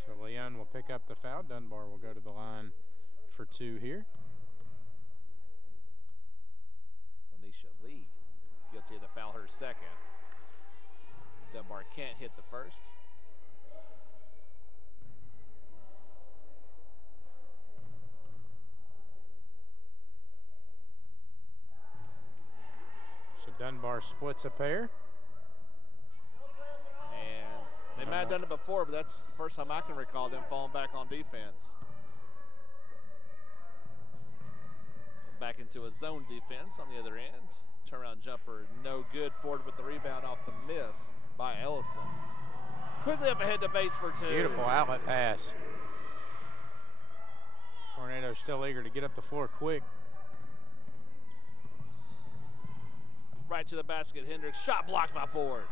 So Leon will pick up the foul. Dunbar will go to the line for 2 here. Lanisha Lee guilty of the foul, her second. Dunbar can't hit the first. So Dunbar splits a pair. They might have done it before, but that's the first time I can recall them falling back on defense. Back into a zone defense on the other end. Turnaround jumper, no good. Ford with the rebound off the miss by Ellison. Quickly up ahead to Bates for 2. Beautiful outlet pass. Tornado still eager to get up the floor quick. Right to the basket, Hendricks. Shot blocked by Ford.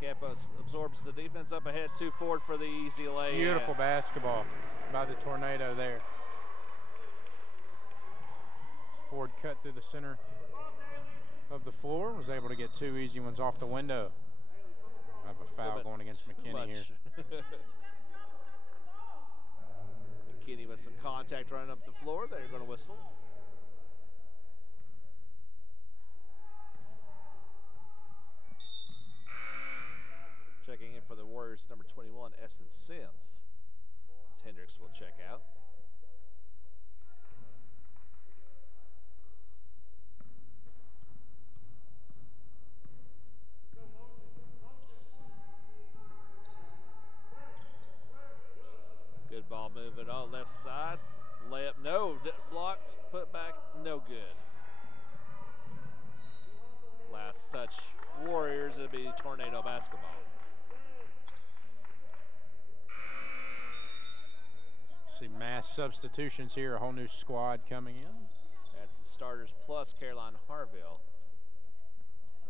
Campos absorbs the defense up ahead, 2 Ford for the easy lay. Beautiful basketball by the Tornado there. Ford cut through the center of the floor, was able to get 2 easy ones off the window. of a foul going against McKinney here. McKinney with some contact running up the floor. They're going to whistle. Checking in for the Warriors, number 21, Essence Sims. As Hendricks will check out. Good ball moving on left side. Layup, no. Blocked, put back, no good. Last touch, Warriors. It'll be Tornado basketball. See mass substitutions here, a whole new squad coming in. That's the starters plus Caroline Harville.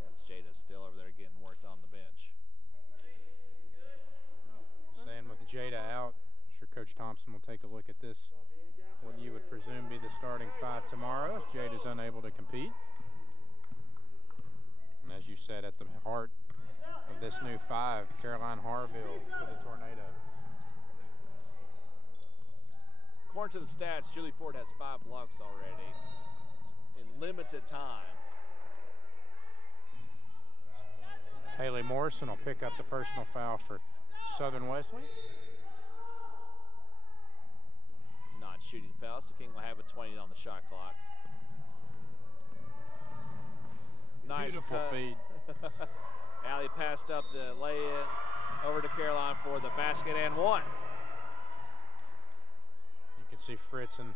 That's Jada still over there getting worked on the bench. Saying with Jada out, I'm sure Coach Thompson will take a look at this. What you would presume be the starting 5 tomorrow if Jada's unable to compete. And as you said, at the heart of this new 5, Caroline Harville for the Tornado. According to the stats, Julie Ford has 5 blocks already in limited time. Haley Morrison will pick up the personal foul for Southern Wesleyan. Not shooting foul, so King will have a 20 on the shot clock. Nice beautiful cut. feed. Allie passed up the lay-in over to Caroline for the basket and one. You can see Fritz and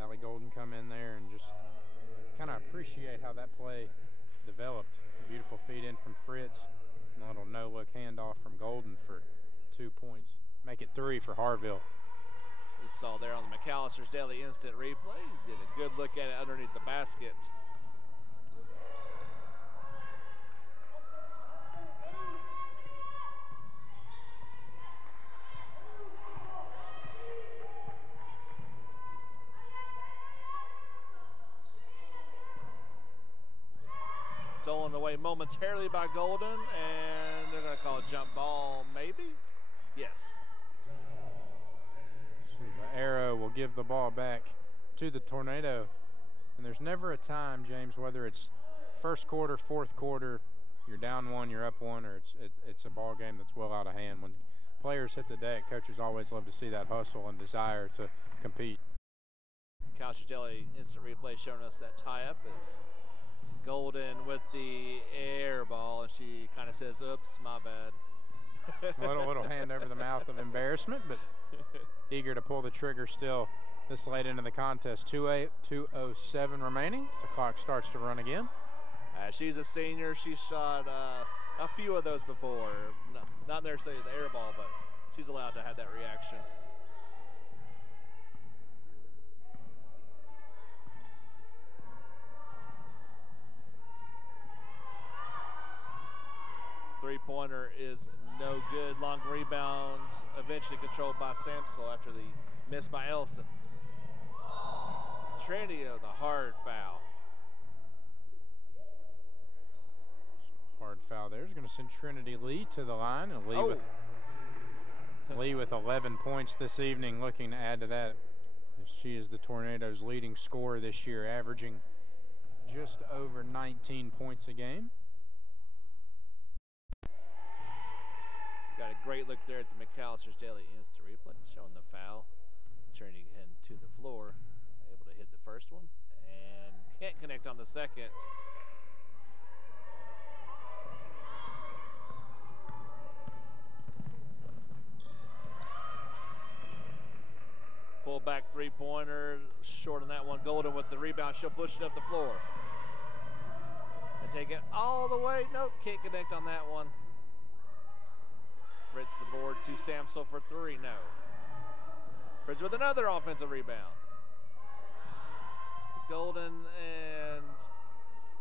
Allie Golden come in there and just kind of appreciate how that play developed. Beautiful feed in from Fritz and a little no-look handoff from Golden for 2 points. Make it 3 for Harville. You saw there on the McAllister's Daily Instant Replay. Did a good look at it underneath the basket. Stolen away momentarily by Golden, and they're going to call a jump ball, maybe? Yes. So the arrow will give the ball back to the Tornado. And there's never a time, James, whether it's first quarter, fourth quarter, you're down 1, you're up 1, or it's a ball game that's well out of hand. When players hit the deck, coaches always love to see that hustle and desire to compete. Couch Daily Instant Replay showing us that tie-up is Golden with the air ball, and she kind of says, oops, my bad. A little hand over the mouth of embarrassment, but eager to pull the trigger still this late into the contest. 2:07 remaining. The clock starts to run again. She's a senior. She's shot a few of those before. Not necessarily the air ball, but she's allowed to have that reaction. Three-pointer is no good. Long rebound, eventually controlled by Samsel after the miss by Ellison. Trinity with a hard foul. Hard foul there is going to send Trinity Lee to the line, and Lee with 11 points this evening, looking to add to that. She is the Tornado's leading scorer this year, averaging just over 19 points a game. Got a great look there at the McAllister's Daily Instant Replay, showing the foul. Trinity again to the floor, able to hit the first one, and can't connect on the second. Pull back three-pointer, short on that one. Golden with the rebound, she'll push it up the floor. And take it all the way. Nope, can't connect on that one. Fritz the board to Samsel for 3, no. Fritz with another offensive rebound. Golden, and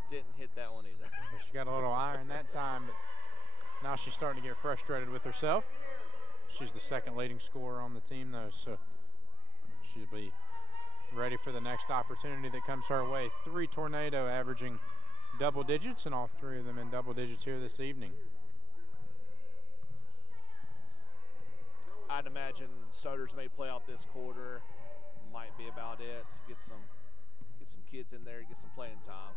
didn't hit that one either. She got a little iron that time, but now she's starting to get frustrated with herself. She's the second leading scorer on the team, though, so she'll be ready for the next opportunity that comes her way. 3 Tornado averaging double digits, and all 3 of them in double digits here this evening. I'd imagine starters may play out this quarter. Might be about it. Get some kids in there, get some playing time.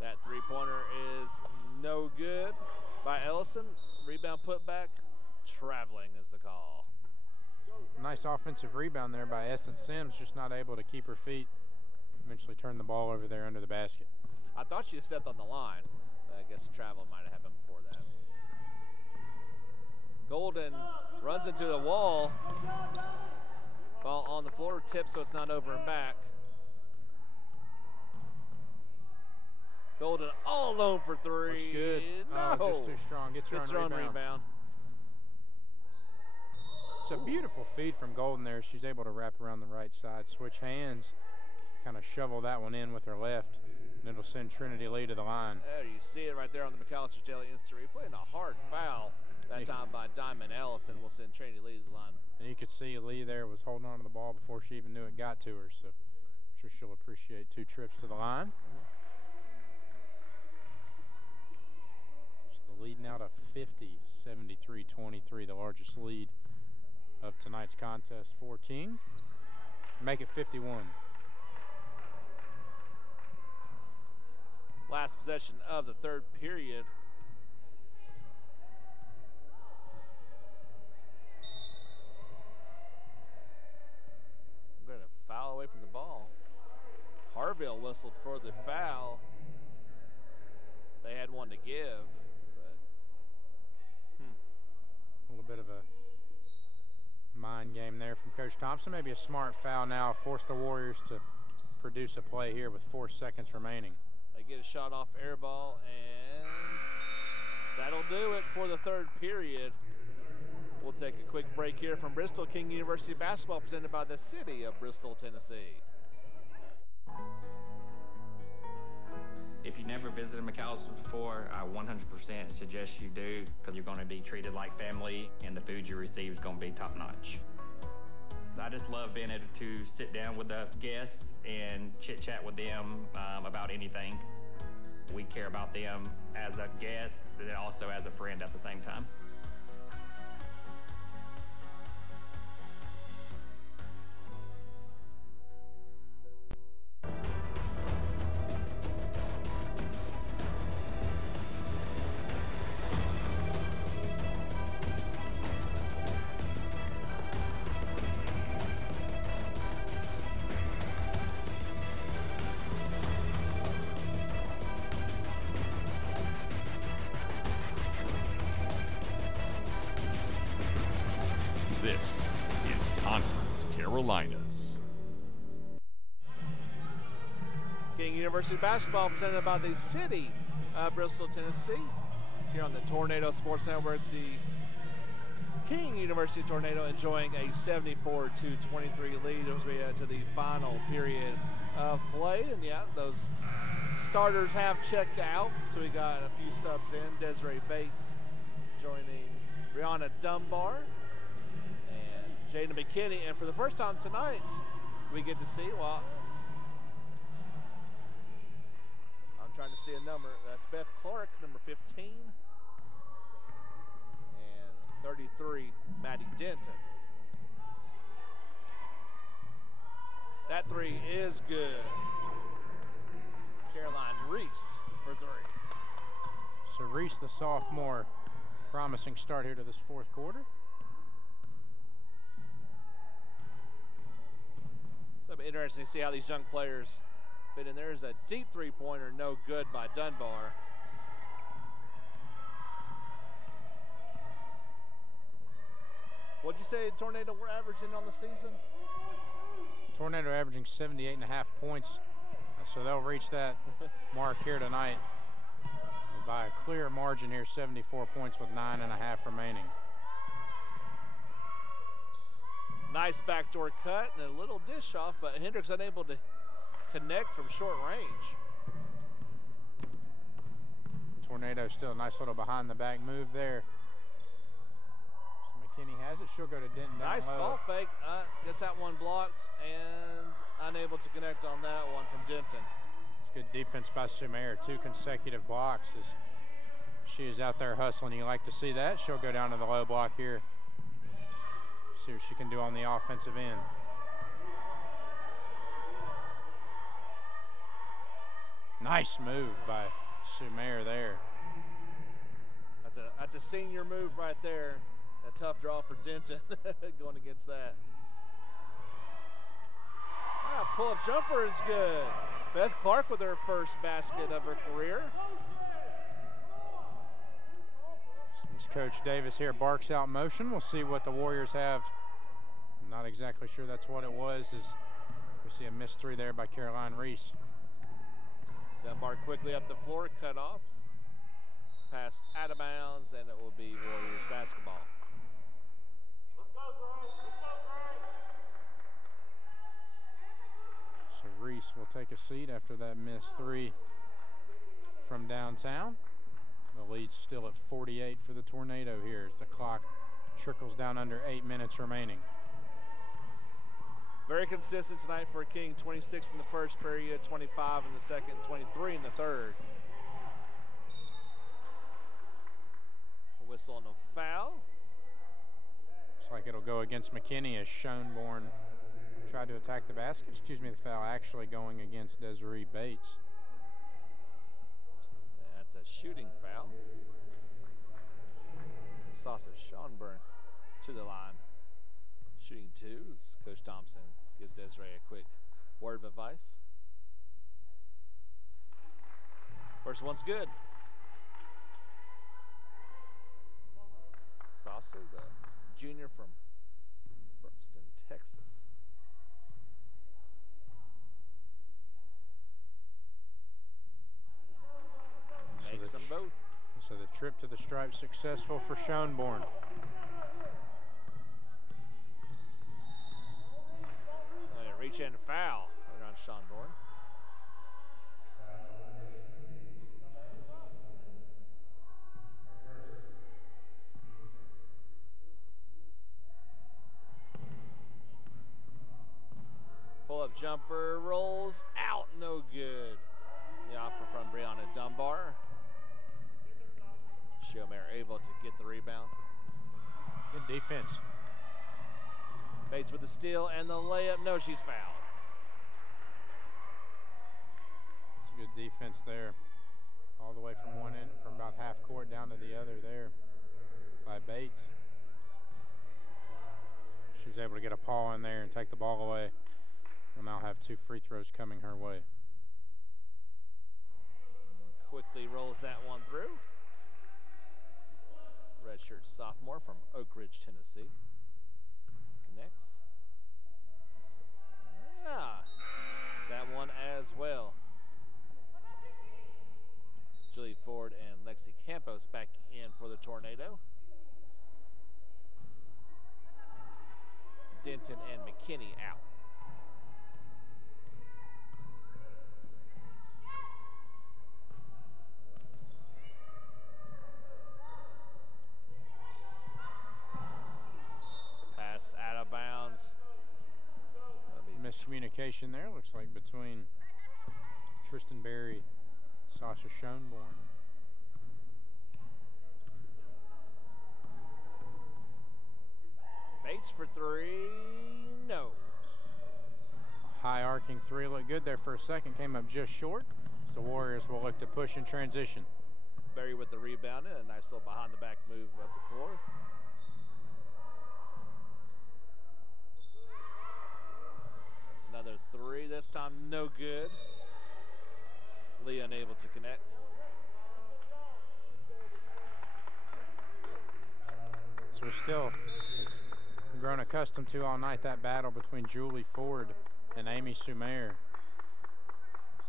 That three-pointer is no good by Ellison. Rebound put back. Traveling is the call. Nice offensive rebound there by Essence Sims, just not able to keep her feet. Eventually turned the ball over there under the basket. I thought she had stepped on the line. I guess travel might have happened before that. Golden runs into the wall. Ball on the floor, tipped so it's not over and back. Golden all alone for three. Looks good. No. Oh, just too strong. Gets her own rebound. It's a beautiful feed from Golden there. She's able to wrap around the right side, switch hands, kind of shovel that one in with her left, and it'll send Trinity Lee to the line. There you see it right there on the McAllister Daily Instant Replay, and a hard foul that time by Diamond Ellison will send Trinity Lee to the line. And you could see Lee there was holding on to the ball before she even knew it got to her, so I'm sure she'll appreciate 2 trips to the line. Just the lead now to 50, 73-23, the largest lead of tonight's contest for King. Make it 51. Last possession of the third period. I'm going to foul away from the ball. Harville whistled for the foul. They had one to give, but a little bit of a mind game there from Coach Thompson. Maybe a smart foul now. Force the Warriors to produce a play here with 4 seconds remaining. They get a shot off air ball, and that'll do it for the third period. We'll take a quick break here from Bristol. King University basketball presented by the City of Bristol, Tennessee. If you've never visited McAllister before, I 100% suggest you do, because you're going to be treated like family, and the food you receive is going to be top-notch. I just love being able to sit down with the guests and chit-chat with them about anything. We care about them as a guest, and also as a friend at the same time. This is Conference Carolinas. King University basketball presented by the City of Bristol, Tennessee. Here on the Tornado Sports Network, the King University Tornado enjoying a 74-23 lead as we head to the final period of play. And yeah, those starters have checked out, so we got a few subs in. Desiree Bates joining Brianna Dunbar and Jada McKinney. And for the first time tonight, we get to see, well, I'm trying to see a number. That's Beth Clark, number 15. And 33, Maddie Denton. That three is good. Caroline Reese for three. So Reese, the sophomore, promising start here to this fourth quarter. So it'll be interesting to see how these young players fit in. There's a deep three-pointer, no good by Dunbar. What'd you say Tornado were averaging on the season? Tornado averaging 78.5 points, so they'll reach that mark here tonight by a clear margin here, 74 points with 9.5 remaining. Nice backdoor cut and a little dish off, but Hendricks unable to connect from short range. Tornado still a nice little behind the back move there. So McKinney has it. She'll go to Denton down Nice low. ball fake. Gets that one blocked and unable to connect on that one from Denton. It's good defense by Sumer. 2 consecutive blocks as She is out there hustling. You like to see that. She'll go down to the low block here. See what she can do on the offensive end. Nice move by Sumer there. That's a senior move right there. A tough draw for Denton going against that. Pull-up jumper is good. Beth Clark with her first basket of her career. As Coach Davis here barks out motion, we'll see what the Warriors have. I'm not exactly sure that's what it was, as we see a missed three there by Caroline Reese. Dunbar quickly up the floor, cut off. Pass out of bounds, and it will be Warriors basketball. So Reese will take a seat after that missed three from downtown. The lead's still at 48 for the Tornado here as the clock trickles down under 8 minutes remaining. Very consistent tonight for King. 26 in the first period, 25 in the second, 23 in the third. A whistle and a foul. Looks like it'll go against McKinney as Schoenborn tried to attack the basket. Excuse me, the foul actually going against Desiree Bates. That's a shooting foul. Sasha Schoenborn to the line. Shooting two. Coach Thompson gives Desiree a quick word of advice. First one's good. Sasha, the junior from Bristol, Texas. Makes them both. So the trip to the stripe successful for Schoenborn. Reach in foul around Schoenborn. Pull-up jumper rolls out, no good. The offer from Brianna Dunbar. Schoenborn able to get the rebound. Good defense. Bates with the steal and the layup. No, she's fouled. It's good defense there. All the way from one end, from about half court down to the other there by Bates. She was able to get a paw in there and take the ball away. We'll now have 2 free throws coming her way. Quickly rolls that one through. Redshirt sophomore from Oak Ridge, Tennessee. Connects. That one as well. Julie Ford and Lexi Campos back in for the Tornado. Denton and McKinney out. Pass out of bounds. Miscommunication there, looks like, between Tristan Berry, Sasha Schoenborn. Bates for three, no. A high arcing three looked good there for a second, came up just short. The Warriors will look to push in transition. Berry with the rebound and a nice little behind the back move up the floor. Another three, this time no good. Lee unable to connect. So we're still, as we've grown accustomed to all night, that battle between Julie Ford and Amy Sumer.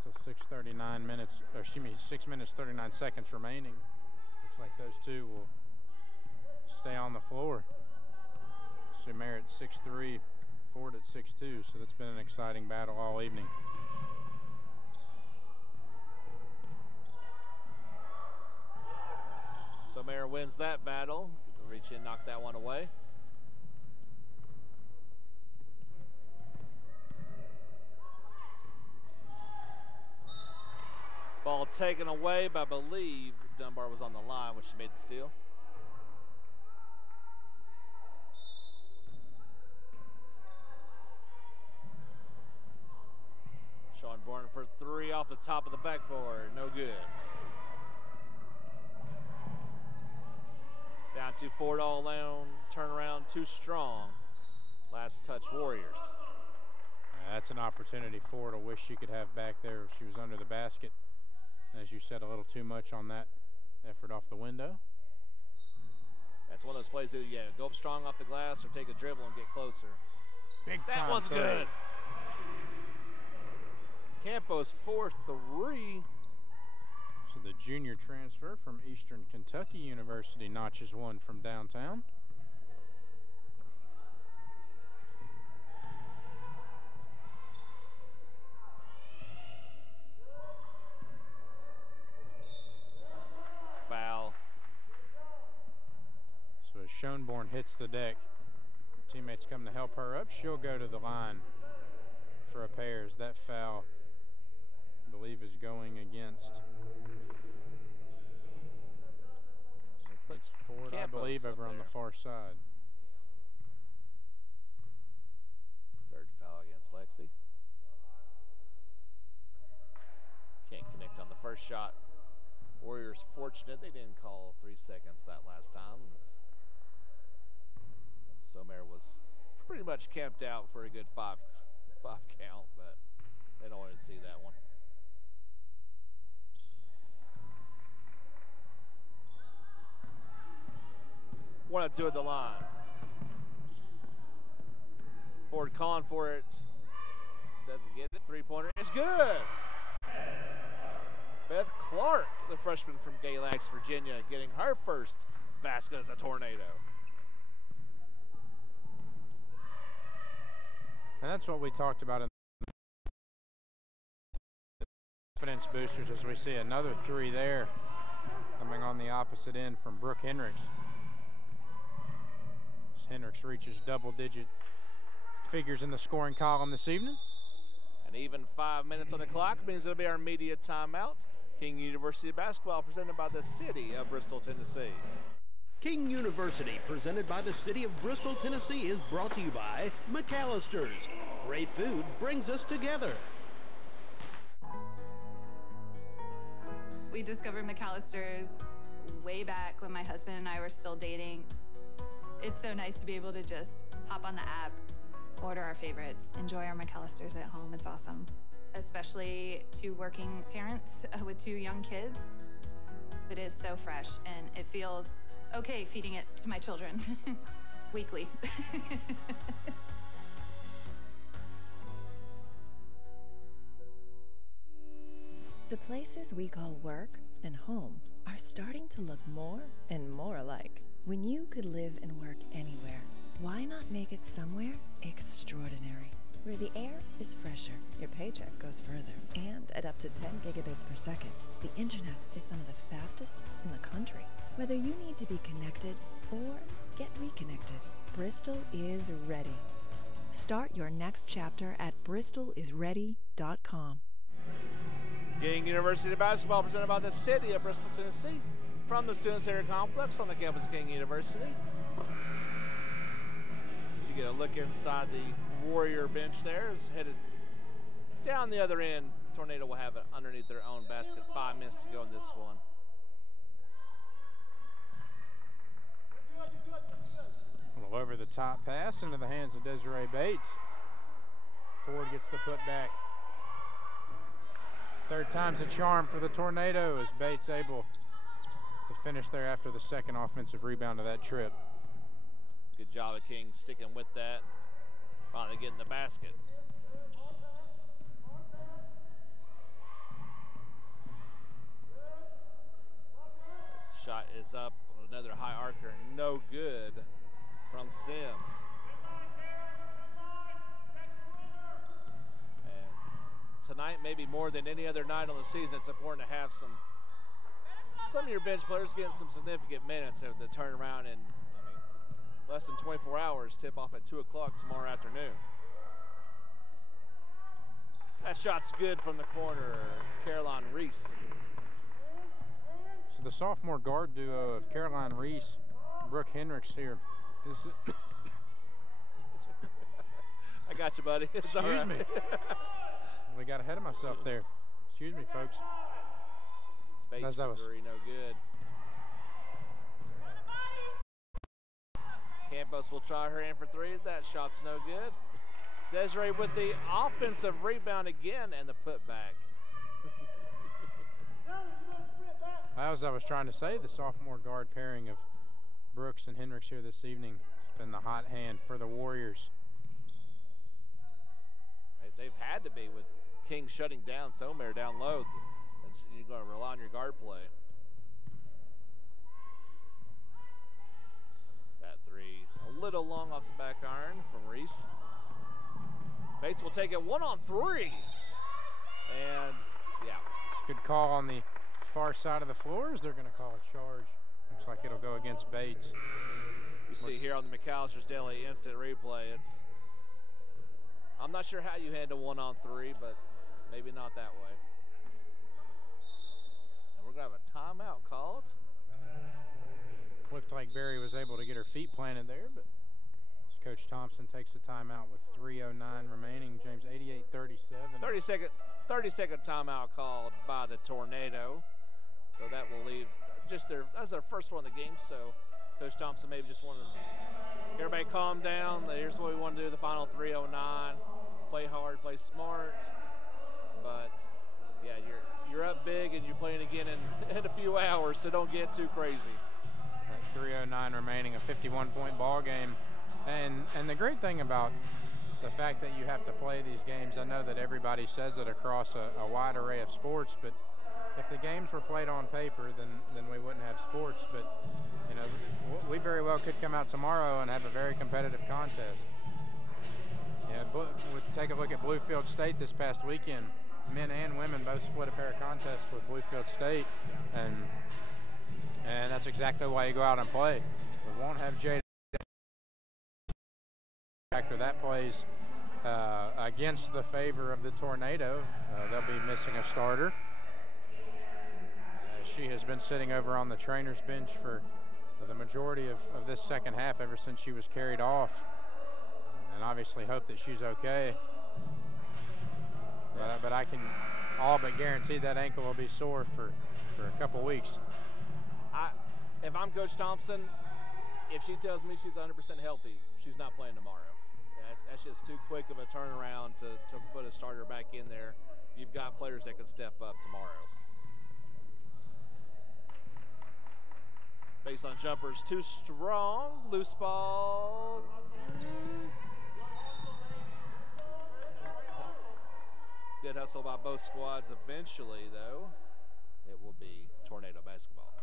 Still 6 minutes 39 seconds remaining. Looks like those two will stay on the floor. Sumer at 6'3", Ford at 6'2", so that's been an exciting battle all evening. Sumer wins that battle. Reach in, knock that one away. Ball taken away, but I believe Dunbar was on the line when she made the steal. Sean Bourne for three off the top of the backboard. No good. Down to Ford all alone. Turnaround too strong. Last touch Warriors. That's an opportunity Ford will wish she could have back there if she was under the basket. As you said, a little too much on that effort off the window. That's one of those plays that, yeah, go up strong off the glass or take a dribble and get closer. That one's good. Campos 4-3. So the junior transfer from Eastern Kentucky University notches one from downtown. Foul. So as Schoenborn hits the deck, teammates come to help her up. She'll go to the line for a pairs. That foul, I believe, is going against Ford, I believe, over on the far side. Third foul against Lexi. Can't connect on the first shot. Warriors fortunate they didn't call 3 seconds that last time. Sommer was pretty much camped out for a good five count, but they don't want to see that one. Wanted to at the line. Ford calling for it. Doesn't get it. Three-pointer is good. Beth Clark, the freshman from Galax, Virginia, getting her first basket as a Tornado. And that's what we talked about in confidence boosters, as we see another three there coming on the opposite end from Brooke Hendricks. As Hendricks reaches double-digit figures in the scoring column this evening. And even 5 minutes on the clock means it'll be our media timeout. King University basketball presented by the city of Bristol, Tennessee. King University, presented by the city of Bristol, Tennessee, is brought to you by McAllister's. Great food brings us together. We discovered McAllister's way back when my husband and I were still dating. It's so nice to be able to just hop on the app, order our favorites, enjoy our McAllister's at home. It's awesome. Especially to working parents with 2 young kids. It is so fresh and it feels okay feeding it to my children weekly. The places we call work and home are starting to look more and more alike. When you could live and work anywhere, why not make it somewhere extraordinary? Where the air is fresher, your paycheck goes further, and at up to 10 gigabits per second, the internet is some of the fastest in the country. Whether you need to be connected or get reconnected, Bristol is ready. Start your next chapter at bristolisready.com. King University basketball presented by the city of Bristol, Tennessee, from the Student Center Complex on the campus of King University. You get a look inside the Warrior bench there, is headed down the other end. Tornado will have it underneath their own basket. 5 minutes to go in this one. A little over the top pass into the hands of Desiree Bates. Ford gets the putback. Third time's a charm for the Tornado as Bates able to finish there after the second offensive rebound of that trip. Good job of King sticking with that. Finally getting the basket. Shot is up. Another high arcer. No good from Sims. And tonight, maybe more than any other night on the season, it's important to have some of your bench players getting some significant minutes of the turnaround in less than 24 hours. Tip off at 2 o'clock tomorrow afternoon. That shot's good from the corner. Caroline Reese So the sophomore guard duo of Caroline Reese, Brooke Hendricks here. I got you, buddy. It's all Excuse right. me. I got ahead of myself there. Excuse me, folks. Bates for three, no good. Campos will try her in for three. That shot's no good. Desiree with the offensive rebound again and the putback. As I was trying to say, the sophomore guard pairing of Brooks and Hendricks here this evening has been the hot hand for the Warriors. They've had to be with King shutting down Somare down low. You're going to rely on your guard play. That three a little long off the back iron from Reese. Bates will take it 1-on-3. And, yeah. Good call on the far side of the floor as they're going to call a charge. Looks like it'll go against Bates. You see here on the McAllister's Daily Instant Replay, I'm not sure how you handle 1-on-3, but maybe not that way. And we're going to have a timeout called. Looked like Barry was able to get her feet planted there, but Coach Thompson takes a timeout with 3:09 remaining. James, 88-37. 30-second timeout called by the Tornado. So that will leave that's their first one of the game. So Coach Thompson maybe just wanted to everybody calm down. Here's what we want to do the final 3:09. Play hard, play smart. But yeah, you're up big and you're playing again in a few hours, so don't get too crazy. At 3:09 remaining, a 51-point ball game. And the great thing about the fact that you have to play these games, I know that everybody says it across a wide array of sports, but if the games were played on paper, then we wouldn't have sports. But you know, we very well could come out tomorrow and have a very competitive contest. Yeah, we'll take a look at Bluefield State this past weekend. Men and women both split a pair of contests with Bluefield State, and that's exactly why you go out and play. We won't have Jada after that plays against the favor of the Tornado. They'll be missing a starter. She has been sitting over on the trainer's bench for the majority of this second half ever since she was carried off, and obviously hope that she's okay. But I can all but guarantee that ankle will be sore for a couple weeks. If I'm Coach Thompson, if she tells me she's 100% healthy, she's not playing tomorrow. That's just too quick of a turnaround to put a starter back in there. You've got players that can step up tomorrow. Baseline jumper's too strong. Loose ball. Good hustle by both squads. Eventually, though, it will be Tornado basketball.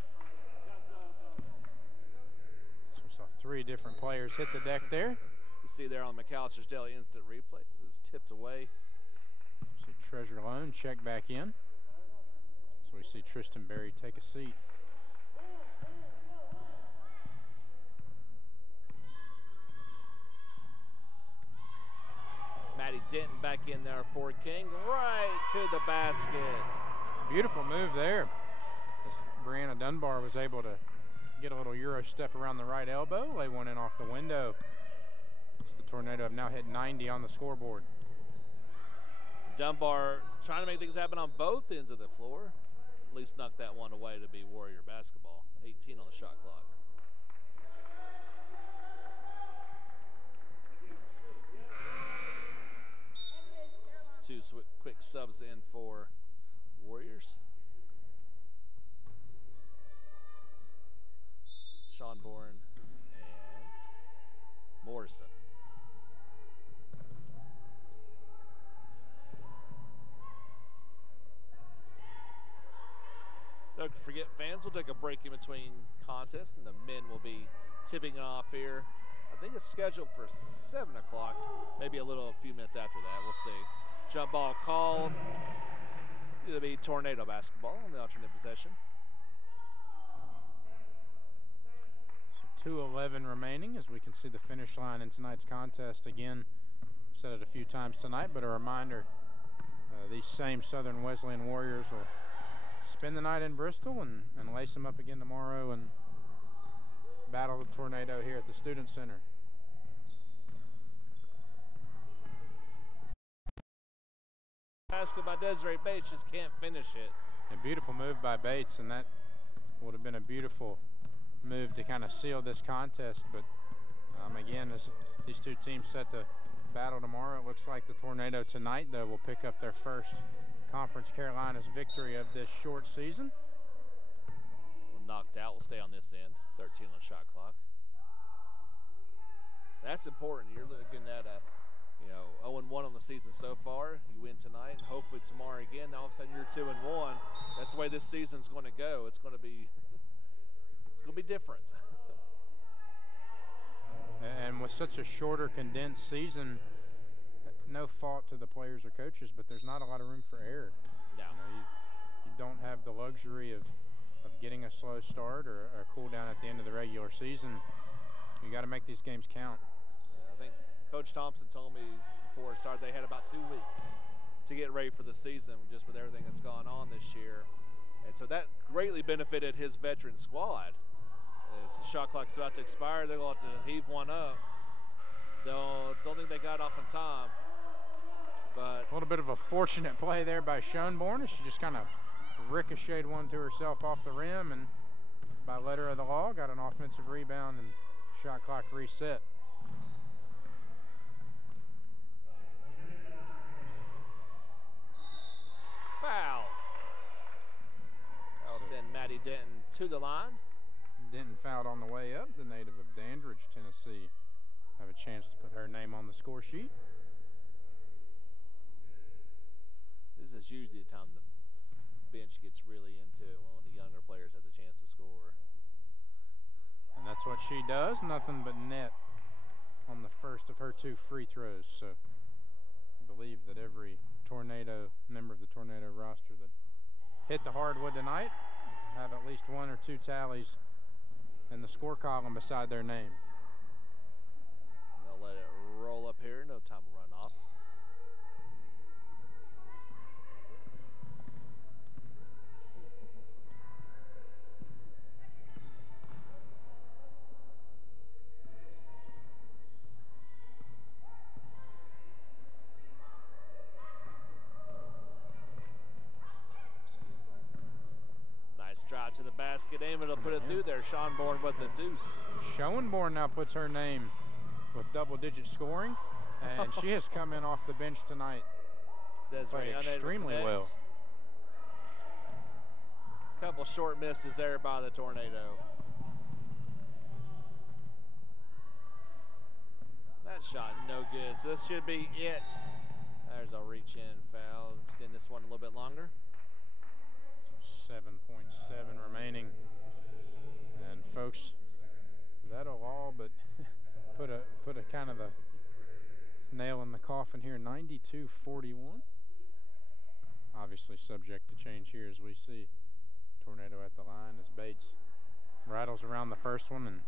So we saw three different players hit the deck there. You see there on McAllister's Daily Instant Replay, it's tipped away. See Treasure Lone check back in. So we see Tristan Berry take a seat. Maddie Denton back in there for King, right to the basket. Beautiful move there. Brianna Dunbar was able to get a little Euro step around the right elbow, lay one in off the window. The Tornado have now hit 90 on the scoreboard. Dunbar trying to make things happen on both ends of the floor. At least knock that one away to be Warrior basketball. 18 on the shot clock. Two quick subs in for Warriors. Sean Bourne and Morrison. Don't forget, fans will take a break in between contests, and the men will be tipping off here. I think it's scheduled for 7 o'clock, maybe a few minutes after that. We'll see. Jump ball called. It'll be Tornado basketball on the alternate possession. So 2:11 remaining as we can see the finish line in tonight's contest. Again, said it a few times tonight, but a reminder, these same Southern Wesleyan Warriors will spend the night in Bristol and lace them up again tomorrow and battle the Tornado here at the Student Center. Basket by Desiree Bates, just can't finish it. A beautiful move by Bates, and that would have been a beautiful move to kind of seal this contest. But again, as these two teams set to battle tomorrow, it looks like the Tornado tonight, though, will pick up their first Conference Carolinas victory of this short season. Knocked out will stay on this end. 13 on the shot clock. That's important. You're looking at a 0-1 on the season so far. You win tonight, and hopefully tomorrow again. Now all of a sudden you're 2-1. That's the way this season's going to go. It's going to be different. And with such a shorter, condensed season, no fault to the players or coaches, but there's not a lot of room for error. No. You don't have the luxury of getting a slow start or a cool down at the end of the regular season. You got to make these games count. Yeah, I think Coach Thompson told me before it started they had about 2 weeks to get ready for the season just with everything that's gone on this year. And so that greatly benefited his veteran squad. As the shot clock's about to expire, they're going to have to heave one up. Don't think they got off in time. But a little bit of a fortunate play there by Schoenborn as she just kind of ricocheted one to herself off the rim, and by letter of the law got an offensive rebound and shot clock reset. Foul. That'll send Maddie Denton to the line. Denton fouled on the way up. The native of Dandridge, Tennessee, have a chance to put her name on the score sheet. This is usually the time the bench gets really into it when the younger players has a chance to score. And that's what she does. Nothing but net on the first of her 2 free throws. So I believe that every member of the Tornado roster that hit the hardwood tonight have at least 1 or 2 tallies in the score column beside their name. They'll let it roll up here. No time to run off. Drive to the basket, able to put it through there. Schoenborn with the deuce. Schoenborn now puts her name with double-digit scoring, and she has come in off the bench tonight. Played extremely well. Couple short misses there by the Tornado. That shot no good, so this should be it. There's a reach-in foul. Extend this one a little bit longer. 7.7 remaining, and folks, that'll all but put a kind of a nail in the coffin here. 92-41. Obviously subject to change here as we see Tornado at the line as Bates rattles around the first one and